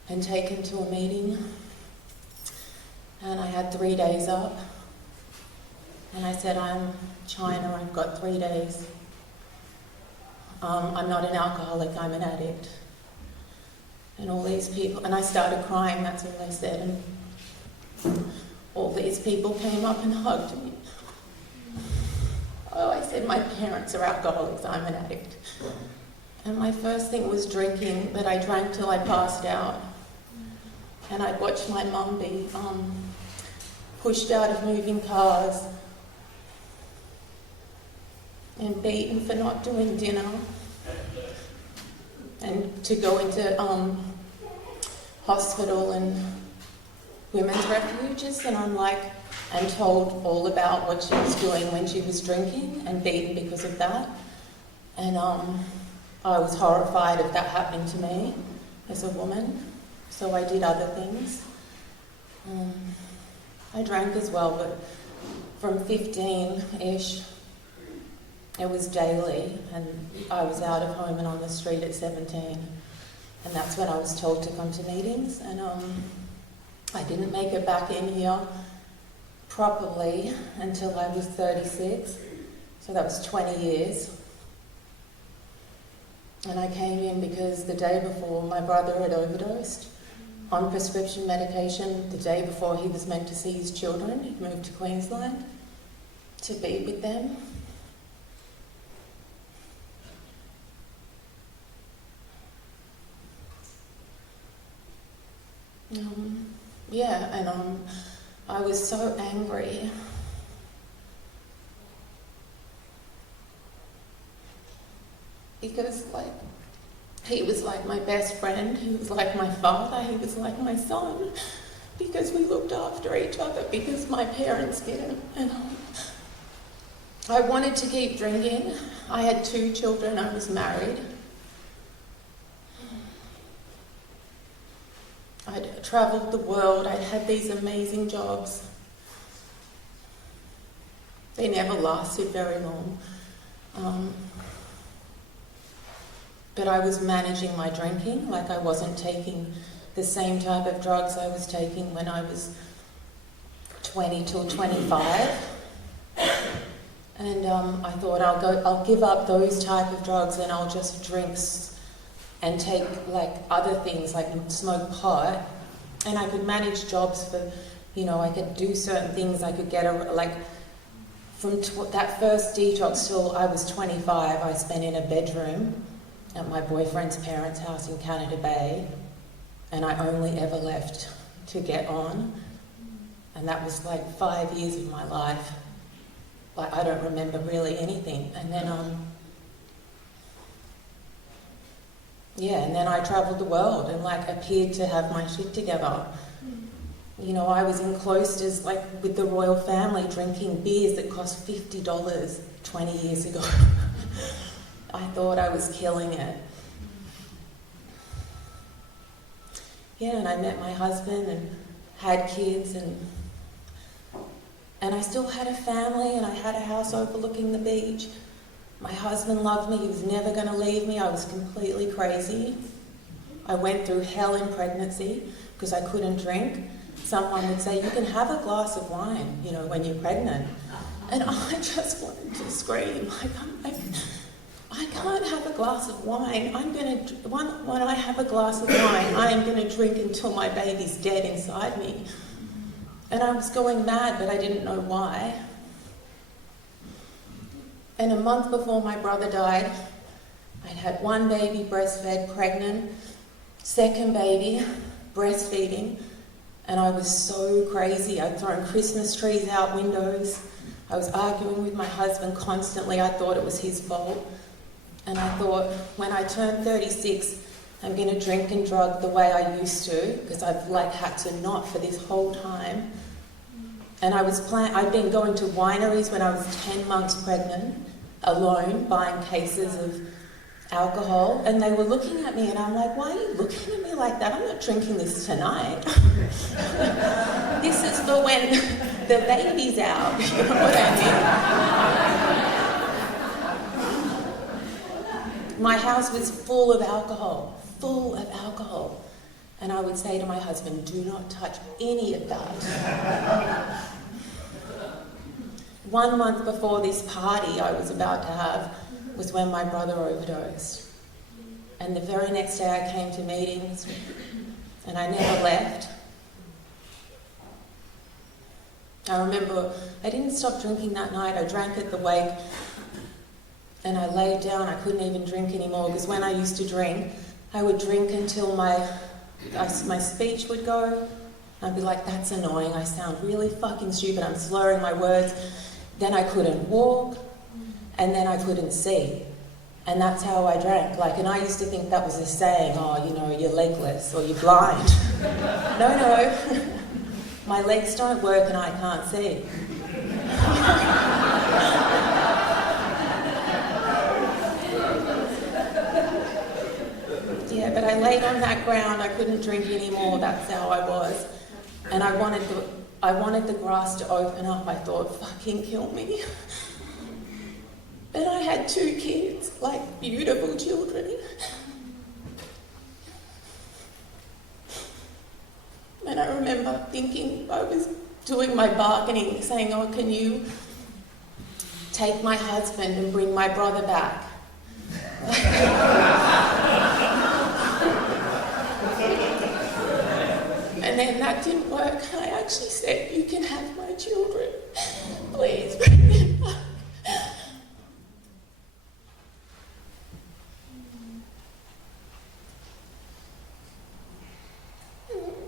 and taken to a meeting. And I had 3 days up, and I said, I'm China, I've got 3 days. I'm not an alcoholic, I'm an addict. And all these people, and I started crying, that's what I said, and all these people came up and hugged me. Oh, I said, my parents are alcoholics, I'm an addict. And my first thing was drinking, but I drank till I passed out. And I'd watched my mum be pushed out of moving cars and beaten for not doing dinner, and to go into hospital and women's refuges, and I'm like, and told all about what she was doing when she was drinking and beaten because of that. And I was horrified of that happening to me as a woman, so I did other things. I drank as well, but from 15-ish, it was daily, and I was out of home and on the street at 17. And that's when I was told to come to meetings, and I didn't make it back in here properly until I was 36, so that was 20 years. And I came in because the day before my brother had overdosed on prescription medication. The day before he was meant to see his children, he'd moved to Queensland to be with them. I was so angry. Because, he was like my best friend, he was like my father, he was like my son, because we looked after each other, because my parents didn't. And I wanted to keep drinking. I had 2 children, I was married. I'd travelled the world, I'd had these amazing jobs. They never lasted very long. but I was managing my drinking. Like, I wasn't taking the same type of drugs I was taking when I was 20 till 25. And I thought I'll give up those type of drugs and I'll just drink and take like other things, like smoke pot. And I could manage jobs for, I could do certain things. I could get from that first detox till I was 25, I spent in a bedroom at my boyfriend's parents' house in Canada Bay, and I only ever left to get on, and that was like 5 years of my life. Like, I don't remember really anything. And then and then I travelled the world and like appeared to have my shit together. I was in cloisters, like with the royal family, drinking beers that cost $50 20 years ago. I thought I was killing it. Yeah, and I met my husband and had kids, and I still had a family, and I had a house overlooking the beach. My husband loved me. He was never going to leave me. I was completely crazy. I went through hell in pregnancy because I couldn't drink. Someone would say, you can have a glass of wine, when you're pregnant. And I just wanted to scream. I can't have a glass of wine. When I have a glass of wine, I am going to drink until my baby's dead inside me. And I was going mad, but I didn't know why. And a month before my brother died, I'd had one baby breastfed, pregnant, second baby, breastfeeding, and I was so crazy. I'd thrown Christmas trees out windows. I was arguing with my husband constantly. I thought it was his fault. And I thought, when I turn 36, I'm going to drink and drug the way I used to, because I've had to not for this whole time. And I'd been going to wineries when I was 10 months pregnant, alone, buying cases of alcohol, and they were looking at me, and I'm like, why are you looking at me like that? I'm not drinking this tonight. This is for when the baby's out, you know what I mean? My house was full of alcohol. And I would say to my husband, do not touch any of that. 1 month before this party I was about to have was when my brother overdosed. And the very next day I came to meetings, and I never left. I remember I didn't stop drinking that night. I drank at the wake, and I laid down. I couldn't even drink anymore, because when I used to drink, I would drink until my speech would go. I'd be like, that's annoying. I sound really fucking stupid. I'm slurring my words. Then I couldn't walk, and then I couldn't see. And that's how I drank. And I used to think that was a saying, you're legless or you're blind. No. My legs don't work and I can't see. Yeah, but I laid on that ground. I couldn't drink anymore. That's how I was. And I wanted the grass to open up. I thought, fucking kill me. But I had 2 kids, beautiful children. And I remember thinking, I was doing my bargaining, saying, can you take my husband and bring my brother back? And then that didn't work. I actually said, you can have my children. Please bring them back.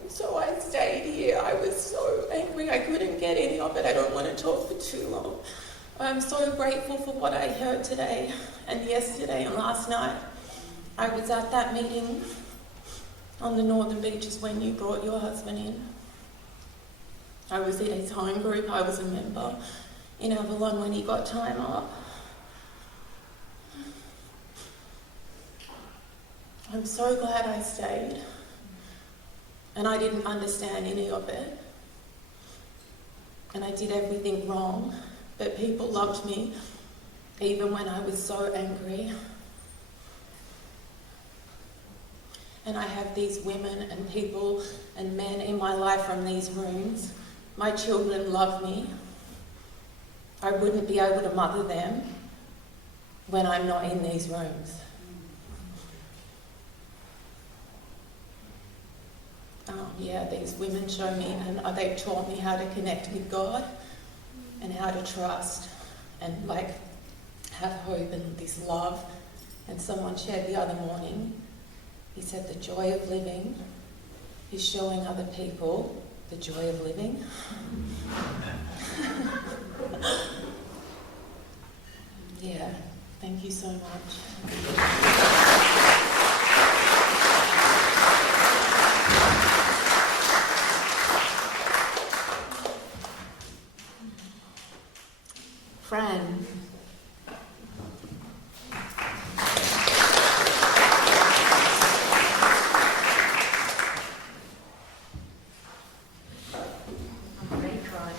So I stayed here. I was so angry. I couldn't get any of it. I don't want to talk for too long. I'm so grateful for what I heard today and yesterday and last night. I was at that meeting on the Northern Beaches when you brought your husband in. I was in his home group. I was a member in Avalon when he got time up. I'm so glad I stayed. And I didn't understand any of it. And I did everything wrong. But people loved me, even when I was so angry. and I have these women and people and men in my life from these rooms. My children love me. I wouldn't be able to mother them when I'm not in these rooms. These women show me, and they've taught me how to connect with God and how to trust and have hope and this love. And someone shared the other morning, he said the joy of living is showing other people the joy of living. Thank you so much. Fran. I'm already crying.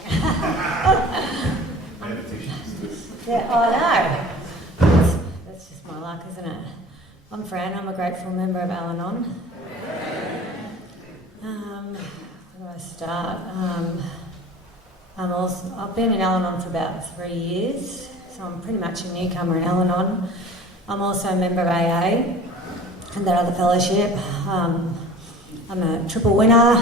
Yeah, I know. That's just my luck, isn't it? I'm Fran. I'm a grateful member of ALANON. Where do I start? I've been in Al-Anon for about 3 years, so I'm pretty much a newcomer in Al-Anon. I'm also a member of AA and that other fellowship. I'm a triple winner.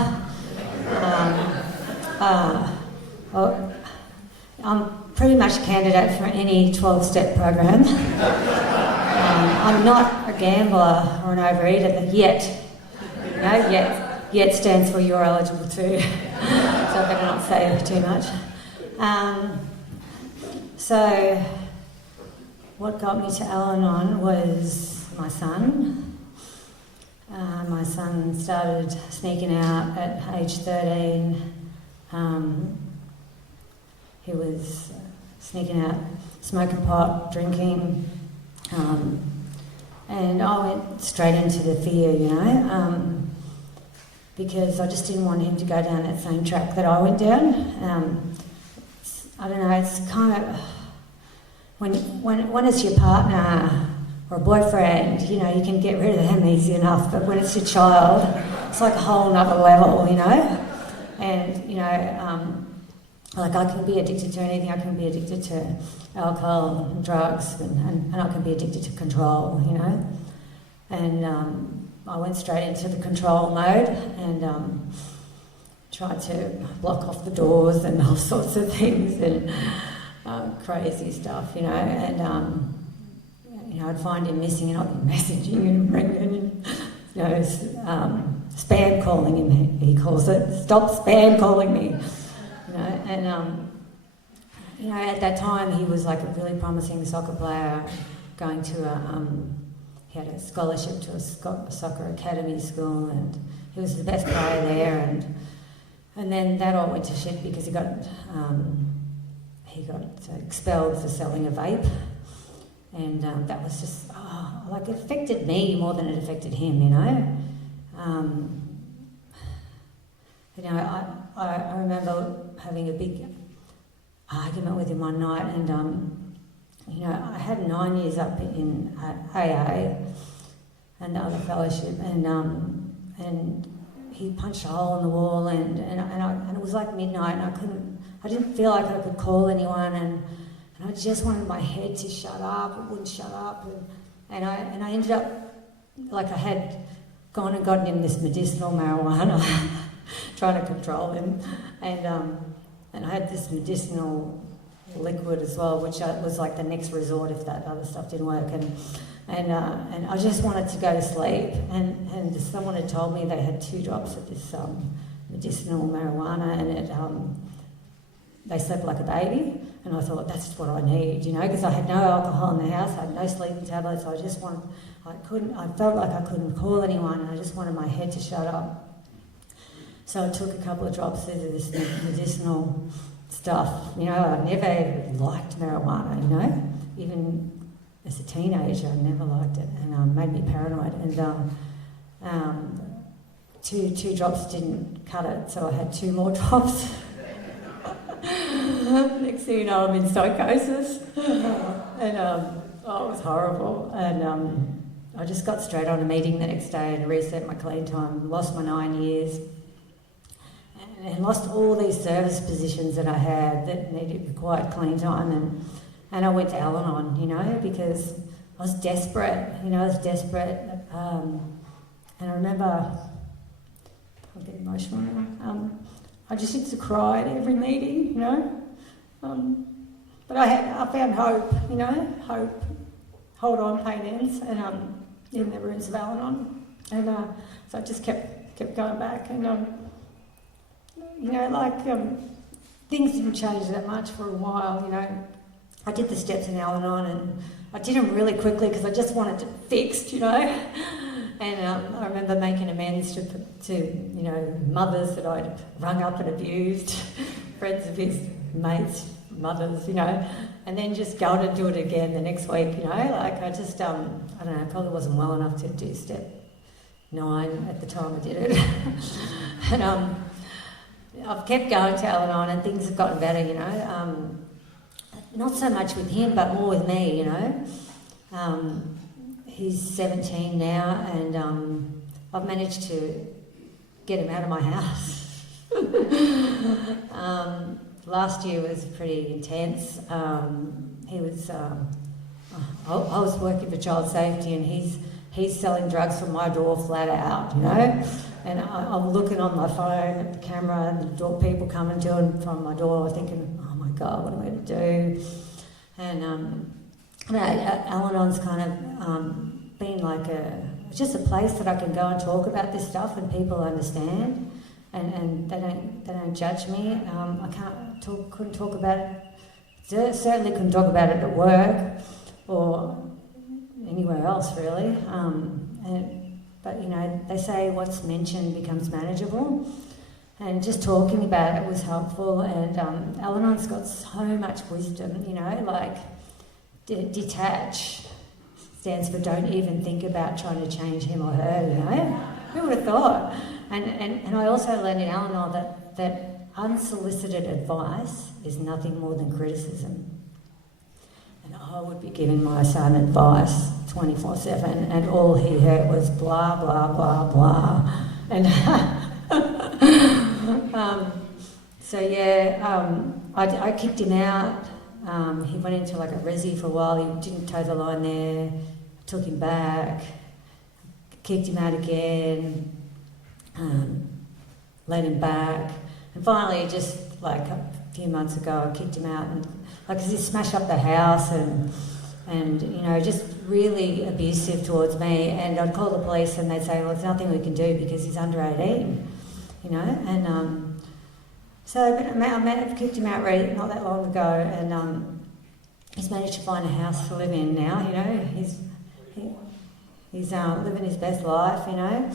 I'm pretty much a candidate for any 12-step program. I'm not a gambler or an overeater yet. You know, yet stands for you're eligible too. So I better not say too much. So what got me to Al-Anon was my son. My son started sneaking out at age 13. He was sneaking out, smoking pot, drinking, and I went straight into the fear, you know. Because I just didn't want him to go down that same track that I went down. I don't know, it's kind of, when it's your partner or a boyfriend, you know, you can get rid of them easy enough, but when it's your child, it's like a whole nother level, you know? And, you know, I can be addicted to anything. I can be addicted to alcohol and drugs, and I can be addicted to control, you know? And I went straight into the control mode and tried to block off the doors and all sorts of things and crazy stuff, you know. And you know, I'd find him missing and I'd be messaging and ringing and, you know, spam calling him. He calls it. Stop spam calling me, you know. And you know, at that time he was like a really promising soccer player, going to he had a scholarship to a soccer academy school, and he was the best player there. And then that all went to shit because he got expelled for selling a vape, and that was just it affected me more than it affected him, you know. You know, I remember having a big argument with him one night, and you know, I had 9 years up in AA and the other fellowship, and he punched a hole in the wall, and it was like midnight, and I didn't feel like I could call anyone, and I just wanted my head to shut up. It wouldn't shut up, and I ended up, like, I had gone and gotten him this medicinal marijuana, trying to control him, and I had this medicinal liquid as well, which was like the next resort if that other stuff didn't work, and I just wanted to go to sleep, and someone had told me they had 2 drops of this medicinal marijuana, and it they slept like a baby, and I thought that's what I need, you know, because I had no alcohol in the house, I had no sleeping tablets, I felt like I couldn't call anyone, and I just wanted my head to shut up. So I took a couple of drops of this medicinal stuff. You know, I never ever liked marijuana, you know, even as a teenager, I never liked it, and made me paranoid. And two drops didn't cut it, so I had 2 more drops. Next thing you know, I'm in psychosis, and it was horrible. And I just got straight on a meeting the next day and reset my clean time, lost my 9 years, and lost all these service positions that I had that required clean time, and I went to Al-Anon, you know, because I was desperate, you know, and I remember, I'll get emotional now, I just used to cry at every meeting, you know, but I found hope, you know, hope, hold on, pain ends, and in the rooms of Al-Anon, and so I just kept going back, and you know, like things didn't change that much for a while, you know. I did the steps in Al-Anon, and I did them really quickly because I just wanted it fixed, you know. And I remember making amends to you know, mothers that I'd rung up and abused, friends of his mates, mothers, you know, and then just going to do it again the next week, you know. Like I just, I don't know, probably wasn't well enough to do step 9 at the time I did it. And I've kept going to Al-Anon, and things have gotten better, you know. Not so much with him, but more with me, you know. He's 17 now, and I've managed to get him out of my house. Last year was pretty intense. He was, I was working for child safety, and he's selling drugs from my door flat out, you know. And I'm looking on my phone at the camera, and the door people coming to and from my door, thinking, oh my God, what am I going to do? And I mean, Al-Anon's kind of been like just a place that I can go and talk about this stuff, and people understand, and they don't judge me. I couldn't talk about it. Certainly couldn't talk about it at work or anywhere else really. But you know, they say what's mentioned becomes manageable, and just talking about it was helpful. And Al-Anon's got so much wisdom, you know, like detach stands for don't even think about trying to change him or her, you know. Who would have thought? And I also learned in Al-Anon that unsolicited advice is nothing more than criticism. And I would be giving my son advice 24/7, and all he heard was blah, blah, blah, blah. And so yeah, I kicked him out. He went into like a resi for a while. He didn't toe the line there. I took him back, kicked him out again, let him back, and finally, just like a few months ago, I kicked him out, and like 'cause he smashed up the house and you know, just really abusive towards me. And I'd call the police, and they'd say, well, there's nothing we can do because he's under 18, you know. And so I kicked him out not that long ago, and he's managed to find a house to live in now, you know. He's living his best life, you know.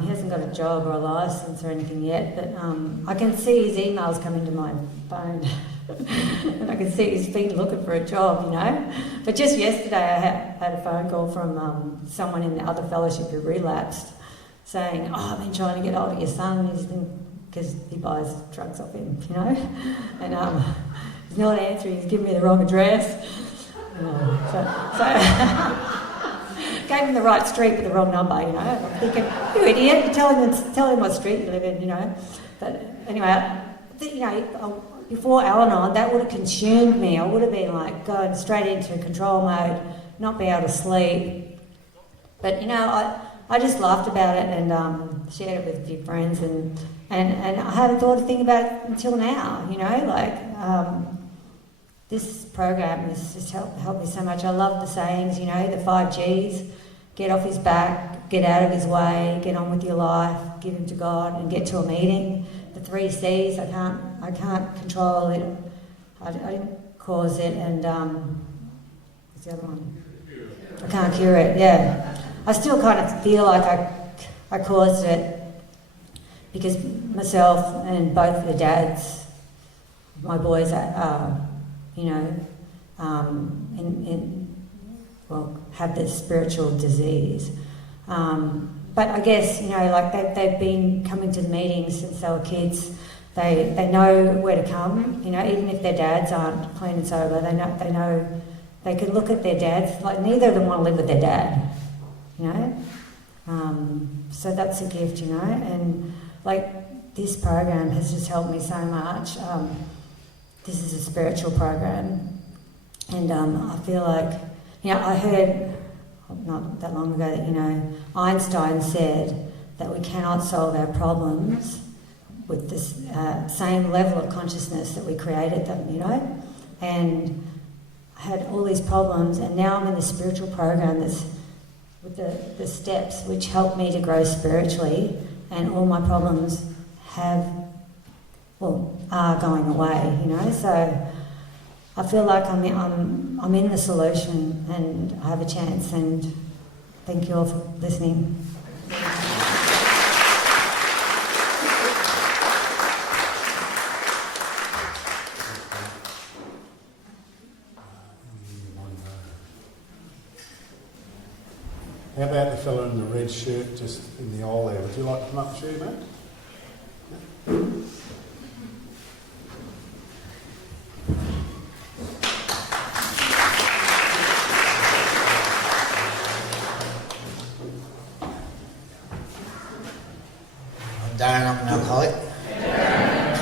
He hasn't got a job or a licence or anything yet, but I can see his emails coming to my phone. And I can see he's been looking for a job, you know. But just yesterday I had a phone call from someone in the other fellowship who relapsed, saying, oh, I've been trying to get hold of your son, because he buys drugs off him, you know. And he's not answering, he's giving me the wrong address. So gave him the right street with the wrong number, you know. I'm thinking, you idiot, tell him what street you live in, you know. But anyway, you know, before Al-Anon, that would have consumed me. I would have been like going straight into control mode, not be able to sleep. But you know, I just laughed about it and shared it with a few friends, and I hadn't thought a thing about it until now. You know, like this program has just helped me so much. I love the sayings, you know, the 5 Gs: get off his back, get out of his way, get on with your life, give him to God, and get to a meeting. The 3 Cs, I can't control it, I didn't cause it, and what's the other one? I can't cure it, yeah. I still kind of feel like I caused it because myself and both the dads, my boys are, you know, have this spiritual disease. But I guess, you know, like they've been coming to the meetings since they were kids. They know where to come, you know, even if their dads aren't clean and sober, they know they can look at their dads, like neither of them want to live with their dad, you know. So that's a gift, you know, and like this program has just helped me so much. This is a spiritual program, and I feel like, you know, I heard not that long ago that, you know, Einstein said that we cannot solve our problems with this same level of consciousness that we created them, you know, and I had all these problems, and now I'm in the spiritual program that's with the steps which help me to grow spiritually, and all my problems are going away, you know. So I feel like I'm in the solution, and I have a chance. And thank you all for listening. How about the fellow in the red shirt just in the aisle there? Would you like to come up and share, mate? I'm Darren, I'm an alcoholic.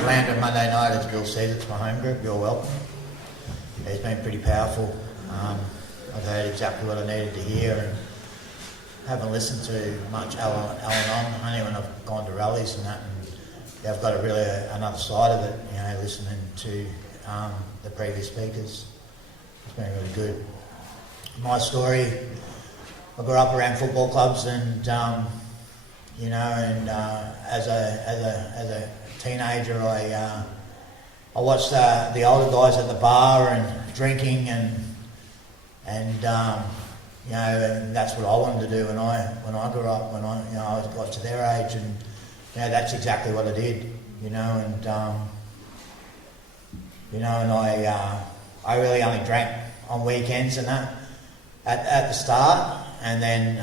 Landed Monday night, as Bill said, it's my home group. You're welcome. It's been pretty powerful. I've heard exactly what I needed to hear, and haven't listened to much ALANON, only when I've gone to rallies and that. And yeah, I've got another side of it, you know, listening to the previous speakers. It's been really good. My story, I grew up around football clubs, and you know, and as a teenager, I watched the older guys at the bar and drinking, and you know, and that's what I wanted to do when I grew up. When I got to their age, and you know, that's exactly what I did. You know, and you know, and I really only drank on weekends and that at the start, and then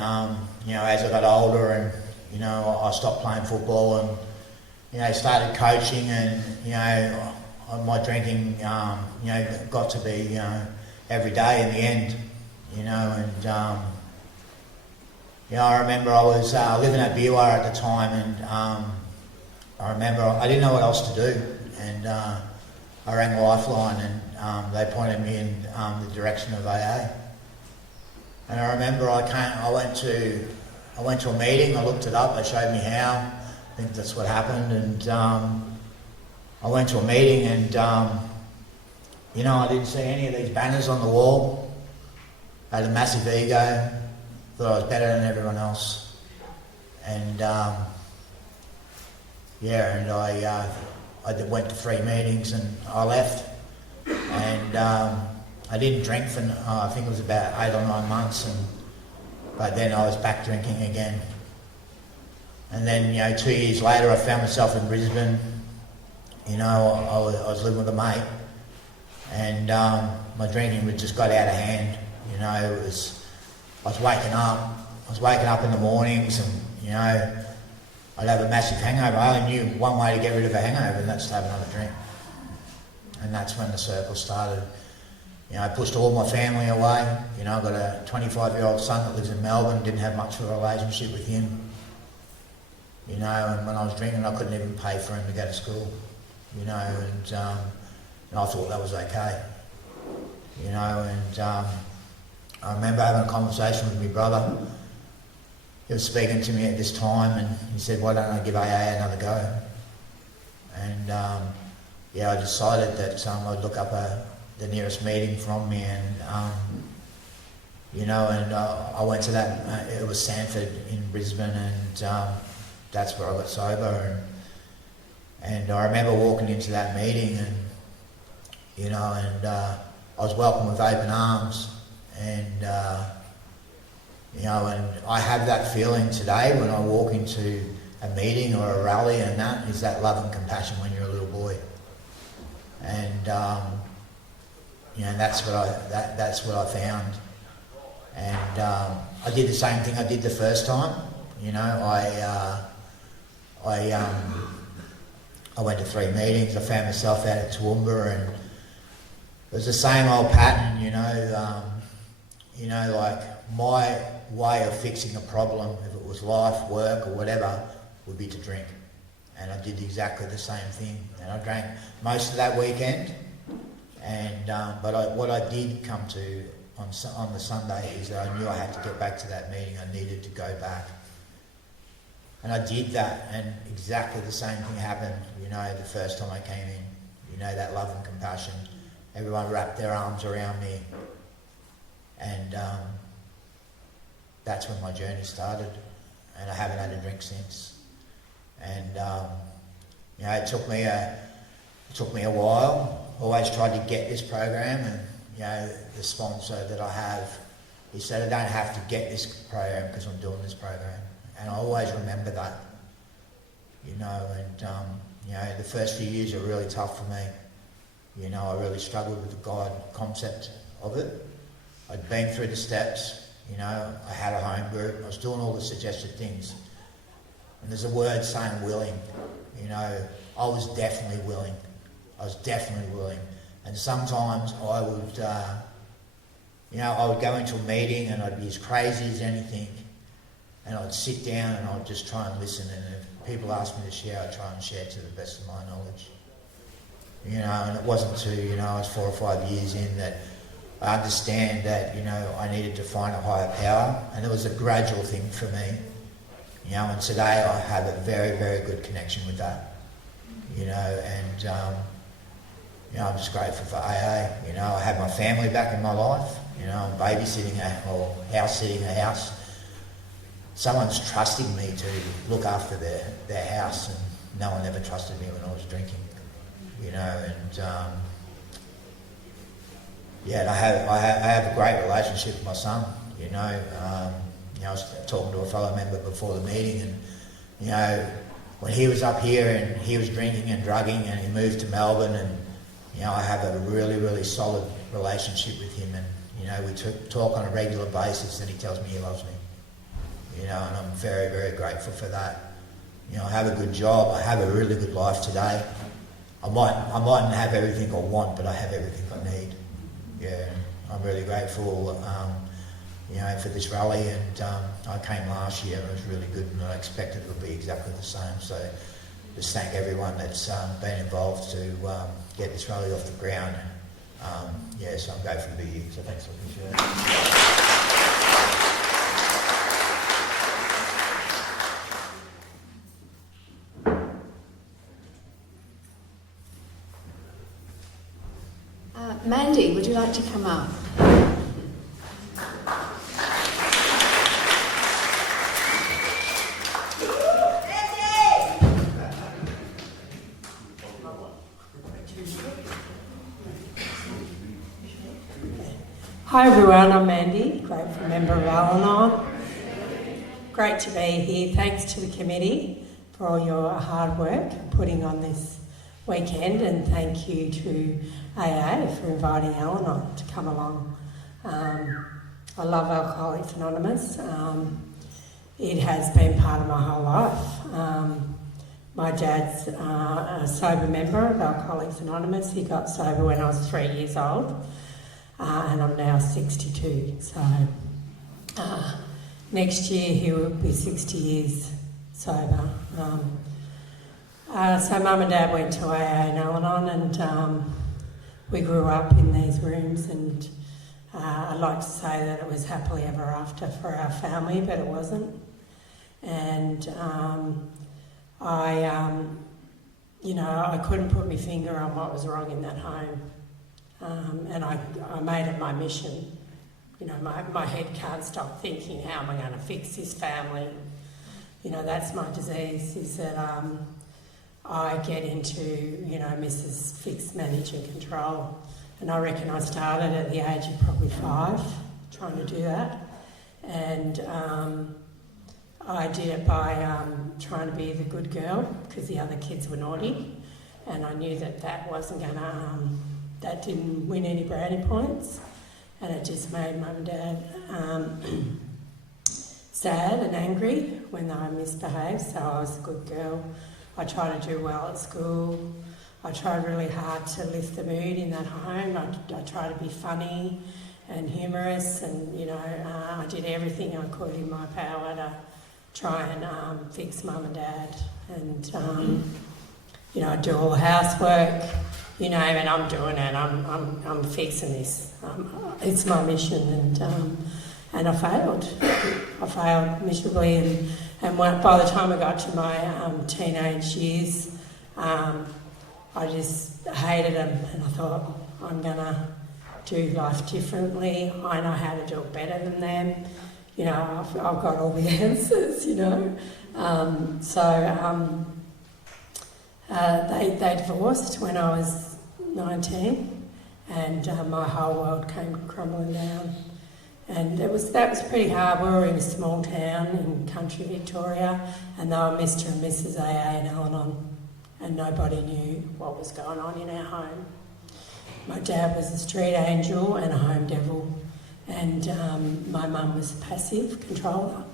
you know, as I got older, and you know, I stopped playing football, and you know, started coaching, and you know, my drinking you know, got to be every day in the end. You know, and you know, I remember I was living at Biwa at the time, and I remember I didn't know what else to do, and I rang Lifeline, and they pointed me in the direction of AA. And I remember I went to a meeting. I looked it up. They showed me how. I think that's what happened, and I went to a meeting, and you know, I didn't see any of these banners on the wall. I had a massive ego, thought I was better than everyone else, and yeah, and I went to 3 meetings, and I left, and I didn't drink for I think it was about 8 or 9 months, but then I was back drinking again, and then, you know, 2 years later I found myself in Brisbane. You know, I was living with a mate, and my drinking just got out of hand. You know, I was waking up in the mornings, and you know, I'd have a massive hangover. I only knew one way to get rid of a hangover, and that's to have another drink. And that's when the circle started. You know, I pushed all my family away. You know, I've got a 25-year-old son that lives in Melbourne, didn't have much of a relationship with him. You know, and when I was drinking, I couldn't even pay for him to go to school. You know, and I thought that was okay. You know, and I remember having a conversation with my brother. He was speaking to me at this time, and he said, "Why don't I give AA another go?" And yeah, I decided that I'd look up the nearest meeting from me, and you know, and I went to that. It was Sanford in Brisbane, and that's where I got sober. And I remember walking into that meeting, and you know, and I was welcomed with open arms. And you know, and I have that feeling today when I walk into a meeting or a rally, and that is that love and compassion when you're a little boy. And you know, that's what I found. And I did the same thing I did the first time. You know, I went to 3 meetings. I found myself out at Toowoomba, and it was the same old pattern. You know, you know, like my way of fixing a problem, if it was life, work or whatever, would be to drink. And I did exactly the same thing. And I drank most of that weekend. And what I did come to on the Sunday is that I knew I had to get back to that meeting. I needed to go back. And I did that, and exactly the same thing happened, you know, the first time I came in. You know, that love and compassion. Everyone wrapped their arms around me. And that's when my journey started. And I haven't had a drink since. And, you know, it took me a while. Always tried to get this program, and, you know, the sponsor that I have, he said I don't have to get this program because I'm doing this program. And I always remember that, you know, and, you know, the first few years were really tough for me. You know, I really struggled with the God concept of it. I'd been through the steps, you know, I had a home group, I was doing all the suggested things. And there's a word saying willing, you know, I was definitely willing. I was definitely willing. And sometimes I would, you know, I would go into a meeting and I'd be as crazy as anything. And I'd sit down and I'd just try and listen, and if people asked me to share, I'd try and share to the best of my knowledge. You know, and it wasn't till, you know, I was 4 or 5 years in that I understand that, you know, I needed to find a higher power, and it was a gradual thing for me. You know, and today I have a very, very good connection with that. You know, and, you know, I'm just grateful for AA. You know, I have my family back in my life. You know, I'm babysitting or house sitting a house. Someone's trusting me to look after their house, and no one ever trusted me when I was drinking, you know, and yeah, and I have a great relationship with my son, you know. You know, I was talking to a fellow member before the meeting, and, you know, when he was up here and he was drinking and drugging and he moved to Melbourne, and, you know, I have a really, really solid relationship with him, and, you know, we talk on a regular basis, and he tells me he loves me. You know, and I'm very, very grateful for that. You know, I have a good job. I have a really good life today. I mightn't have everything I want, but I have everything I need. Yeah, I'm really grateful, you know, for this rally. And I came last year, and it was really good, and I expected it would be exactly the same. So just thank everyone that's been involved to get this rally off the ground. Yeah, so I'm grateful to be here. So thanks for listening to that. Mandy, would you like to come up? Hi everyone, I'm Mandy, grateful member of ALANON. Great to be here. Thanks to the committee for all your hard work putting on this weekend, and thank you to AA for inviting ALANON to come along. I love Alcoholics Anonymous. It has been part of my whole life. My dad's a sober member of Alcoholics Anonymous. He got sober when I was 3 years old, and I'm now 62. So next year he will be 60 years sober. So Mum and Dad went to AA and Al-Anon, and we grew up in these rooms, and I'd like to say that it was happily ever after for our family, but it wasn't. And you know, I couldn't put my finger on what was wrong in that home. And I made it my mission. You know, my head can't stop thinking, how am I going to fix this family? You know, that's my disease, is that I get into, you know, Mrs. Fix, Manage and Control. And I reckon I started at the age of probably 5, trying to do that. And I did it by trying to be the good girl, because the other kids were naughty. And I knew that that wasn't going to, that didn't win any brownie points. And it just made Mum and Dad sad and angry when I misbehaved. So I was a good girl. I tried to do well at school. I tried really hard to lift the mood in that home. I tried to be funny and humorous, and I did everything I could in my power to try and fix Mum and Dad, and I'd do all the housework, and I'm doing it. I'm fixing this. It's my mission, and I failed. I failed miserably, and by the time I got to my teenage years, I just hated them, and I thought, I'm gonna do life differently. I know how to do it better than them. I've got all the answers. They divorced when I was 19, and my whole world came crumbling down. And that was pretty hard. We were in a small town in country Victoria, and they were Mr. and Mrs. AA and ALANON, and nobody knew what was going on in our home. My dad was a street angel and a home devil, and my mum was a passive controller.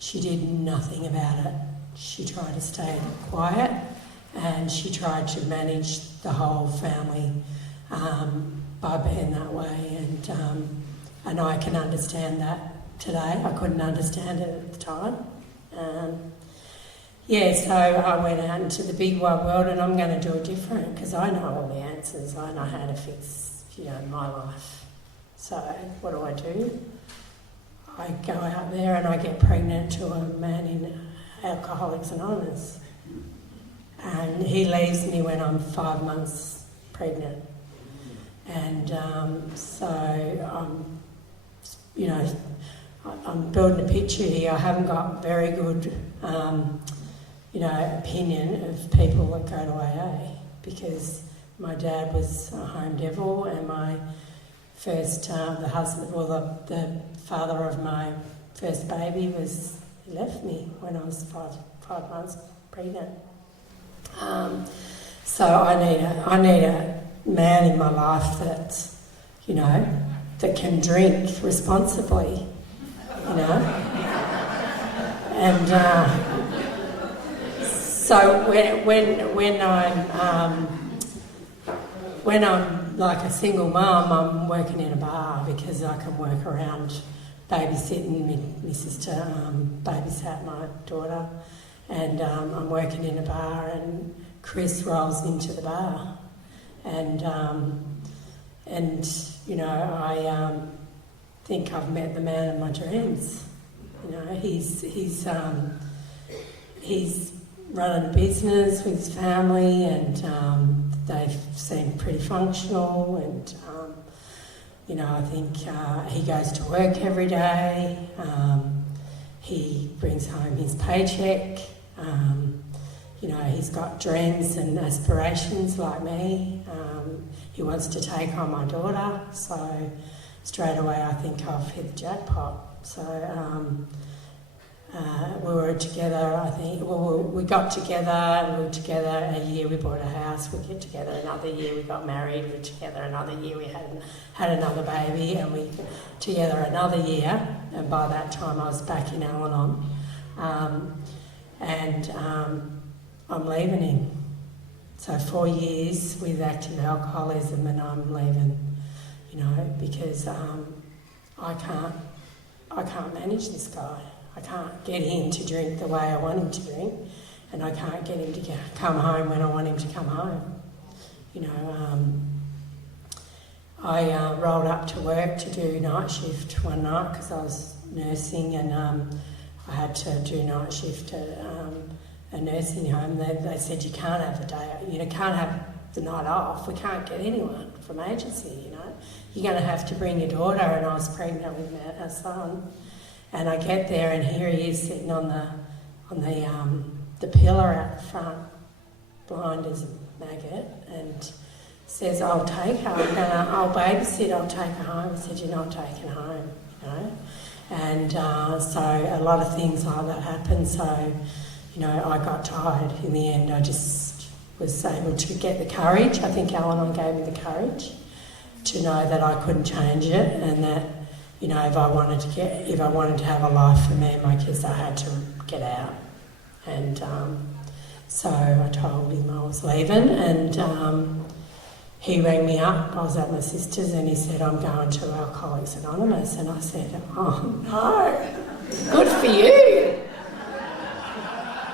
She did nothing about it. She tried to stay quiet, and she tried to manage the whole family by being that way, and I can understand that today. I couldn't understand it at the time. So I went out into the big wide world, and I'm going to do it different because I know all the answers. I know how to fix, my life. So what do? I go out there and I get pregnant to a man in Alcoholics Anonymous, and he leaves me when I'm 5 months pregnant, and I'm building a picture here. I haven't got very good, opinion of people that go to AA, because my dad was a home devil, and my first, the father of my first baby he left me when I was five months pregnant. So I need a man in my life that's, that can drink responsibly, and so when I'm like a single mum, I'm working in a bar because I can work around babysitting. My sister babysat my daughter, and I'm working in a bar, and Chris rolls into the bar, and I think I've met the man of my dreams. He's running a business with his family, and they seem pretty functional, and I think he goes to work every day. He brings home his paycheck. He's got dreams and aspirations like me. He wants to take on my daughter, so straight away I think I've hit the jackpot. So we were together, we got together, we were together a year, we bought a house, we get together another year, we got married, we were together another year, we had another baby, and we together another year, and by that time I was back in Al-Anon, and I'm leaving him. So 4 years with active alcoholism, and I'm leaving, because I can't manage this guy. I can't get him to drink the way I want him to drink, and I can't get him to come home when I want him to come home. I rolled up to work to do night shift one night because I was nursing, and I had to do night shift at a nursing home. They said, you can't have a day, you can't have the night off. We can't get anyone from agency, You're going to have to bring your daughter, and I was pregnant with our son. And I get there, and here he is sitting on the pillar out front, blind as a maggot, and says, I'll take her, I'll babysit, I'll take her home. I said, you're not taking her home, And so a lot of things like that happened. So, I got tired. In the end, I just was able to get the courage. I think Al-Anon gave me the courage to know that I couldn't change it, and that, if I wanted to have a life for me and my kids, I had to get out. And so I told him I was leaving, and he rang me up. I was at my sister's and he said, I'm going to Alcoholics Anonymous. And I said, oh no, good for you.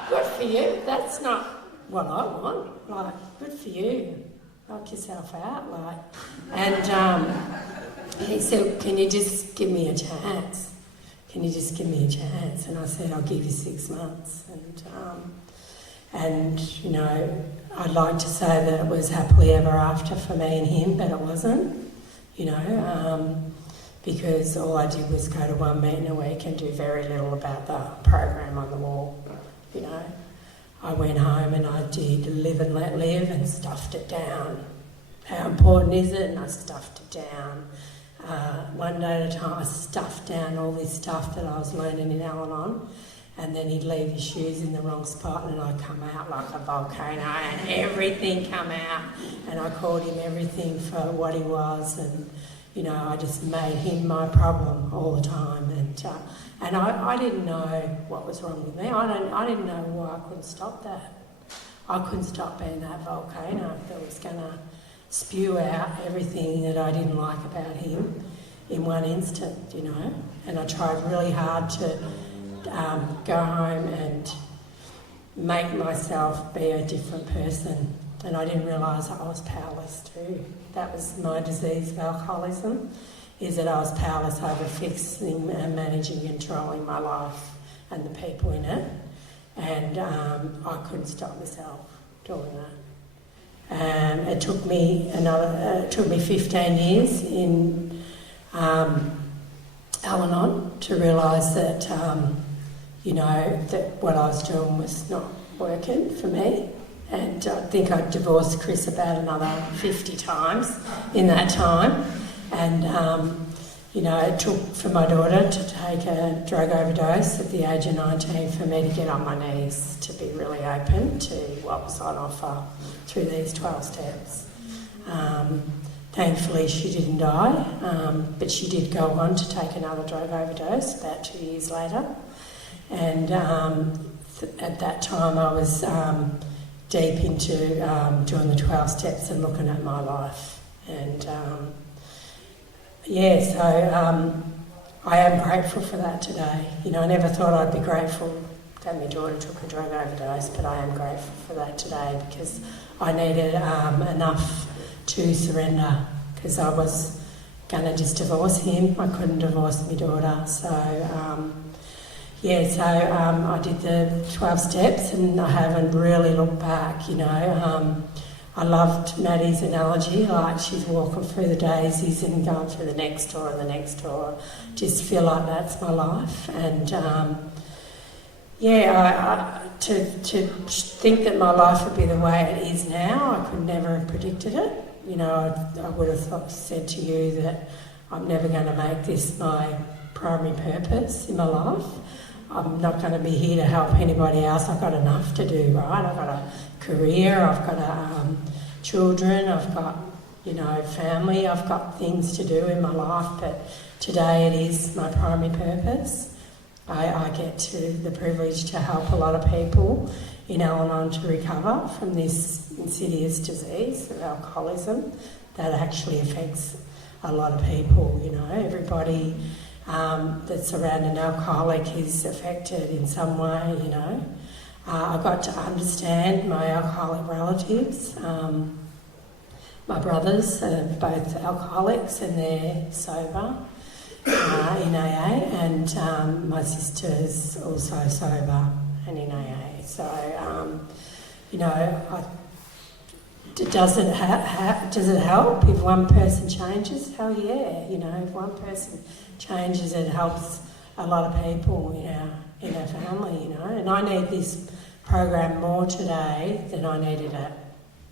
Good for you. That's not what I want. Like, good for you. Knock yourself out. Like, and he said, can you just give me a chance? Can you just give me a chance? And I said, I'll give you 6 months. And you know, I'd like to say that it was happily ever after for me and him, but it wasn't, you know, because all I did was go to one meeting a week and do very little about the program on the wall, you know. I went home and I did live and let live and stuffed it down. How important is it? And I stuffed it down. One day at a time, I stuffed down all this stuff that I was learning in Al-Anon, and then he'd leave his shoes in the wrong spot and I'd come out like a volcano and everything come out, and I called him everything for what he was, and you know, I just made him my problem all the time, and I didn't know what was wrong with me. I didn't know why I couldn't stop that. I couldn't stop being that volcano that was going to spew out everything that I didn't like about him in one instant, you know. And I tried really hard to go home and make myself be a different person, and I didn't realise I was powerless too. That was my disease of alcoholism, is that I was powerless over fixing and managing and controlling my life and the people in it, and I couldn't stop myself doing that. It took me 15 years in Al-Anon to realise that you know, that what I was doing was not working for me. And I think I divorced Chris about another 50 times in that time. And, you know, it took for my daughter to take a drug overdose at the age of 19 for me to get on my knees, to be really open to what was on offer through these 12 steps. Thankfully, she didn't die, but she did go on to take another drug overdose about 2 years later. And at that time I was deep into doing the 12 steps and looking at my life. And so I am grateful for that today. You know, I never thought I'd be grateful that my daughter took a drug overdose, but I am grateful for that today, because I needed enough to surrender, because I was going to just divorce him. I couldn't divorce my daughter. So I did the 12 steps and I haven't really looked back, you know. I loved Maddie's analogy, like she's walking through the daisies and going through the next door and the next door. Just feel like that's my life. And to think that my life would be the way it is now, I could never have predicted it. You know, I would have said to you that I'm never going to make this my primary purpose in my life. I'm not going to be here to help anybody else. I've got enough to do, right? I've got a career, I've got children, I've got, you know, family, I've got things to do in my life, but today it is my primary purpose. I get the privilege to help a lot of people in Al-Anon to recover from this insidious disease of alcoholism that actually affects a lot of people, you know. Everybody that's around an alcoholic is affected in some way, you know. I got to understand my alcoholic relatives. My brothers are both alcoholics and they're sober in AA, and my sister's also sober and in AA. So, you know, does it help if one person changes? Hell yeah, you know, if one person changes, it helps a lot of people in our family, you know. And I need this program more today than I needed it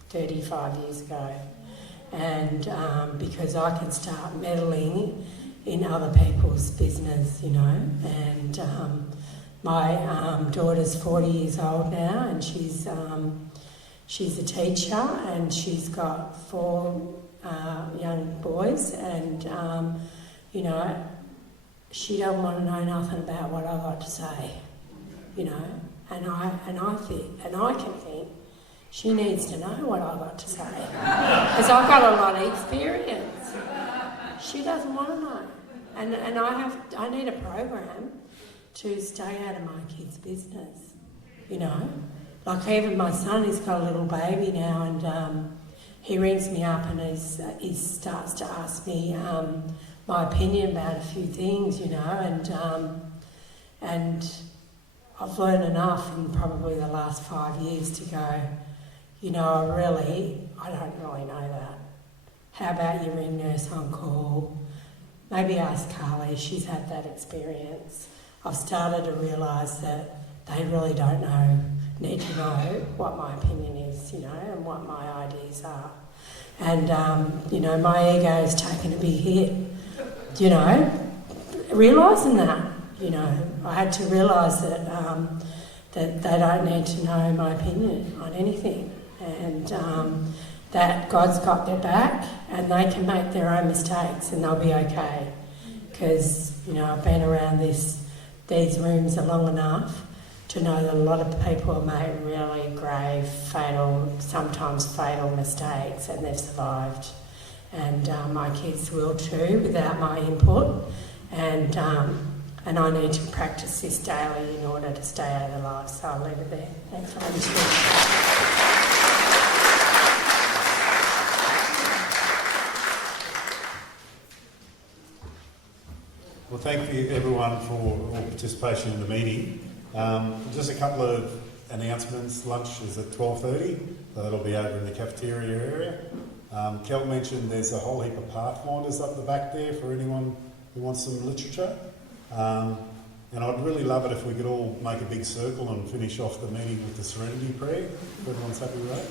35 years ago. And because I can start meddling in other people's business, you know. And my daughter's 40 years old now, and she's a teacher, and she's got 4 young boys, and you know, she don't want to know nothing about what I've got to say, you know. And I can think She needs to know what I've got to say. Because I've got a lot of experience. She doesn't want to know. And I need a program to stay out of my kids' business, you know. Like even my son, he's got a little baby now, and he rings me up and he starts to ask me my opinion about a few things, you know, and I've learned enough in probably the last 5 years to go, you know, I don't really know that. How about you ring Nurse on Call? Maybe ask Carly, she's had that experience. I've started to realise that they really don't need to know what my opinion is, you know, and what my ideas are. And, you know, my ego's taken a big hit, you know, realising that, you know. I had to realise that that they don't need to know my opinion on anything, and that God's got their back and they can make their own mistakes and they'll be okay. Because, you know, I've been around these rooms long enough to know that a lot of people have made really grave, fatal, sometimes fatal mistakes, and they've survived. And my kids will too, without my input. And I need to practice this daily in order to stay out of their life. So I'll leave it there. Thanks for letting me speak. Well, thank you everyone for all participation in the meeting. Just a couple of announcements. Lunch is at 12:30, so that'll be over in the cafeteria area. Kel mentioned there's a whole heap of pathfinders up the back there for anyone who wants some literature. And I'd really love it if we could all make a big circle and finish off the meeting with the Serenity Prayer, if everyone's happy with that.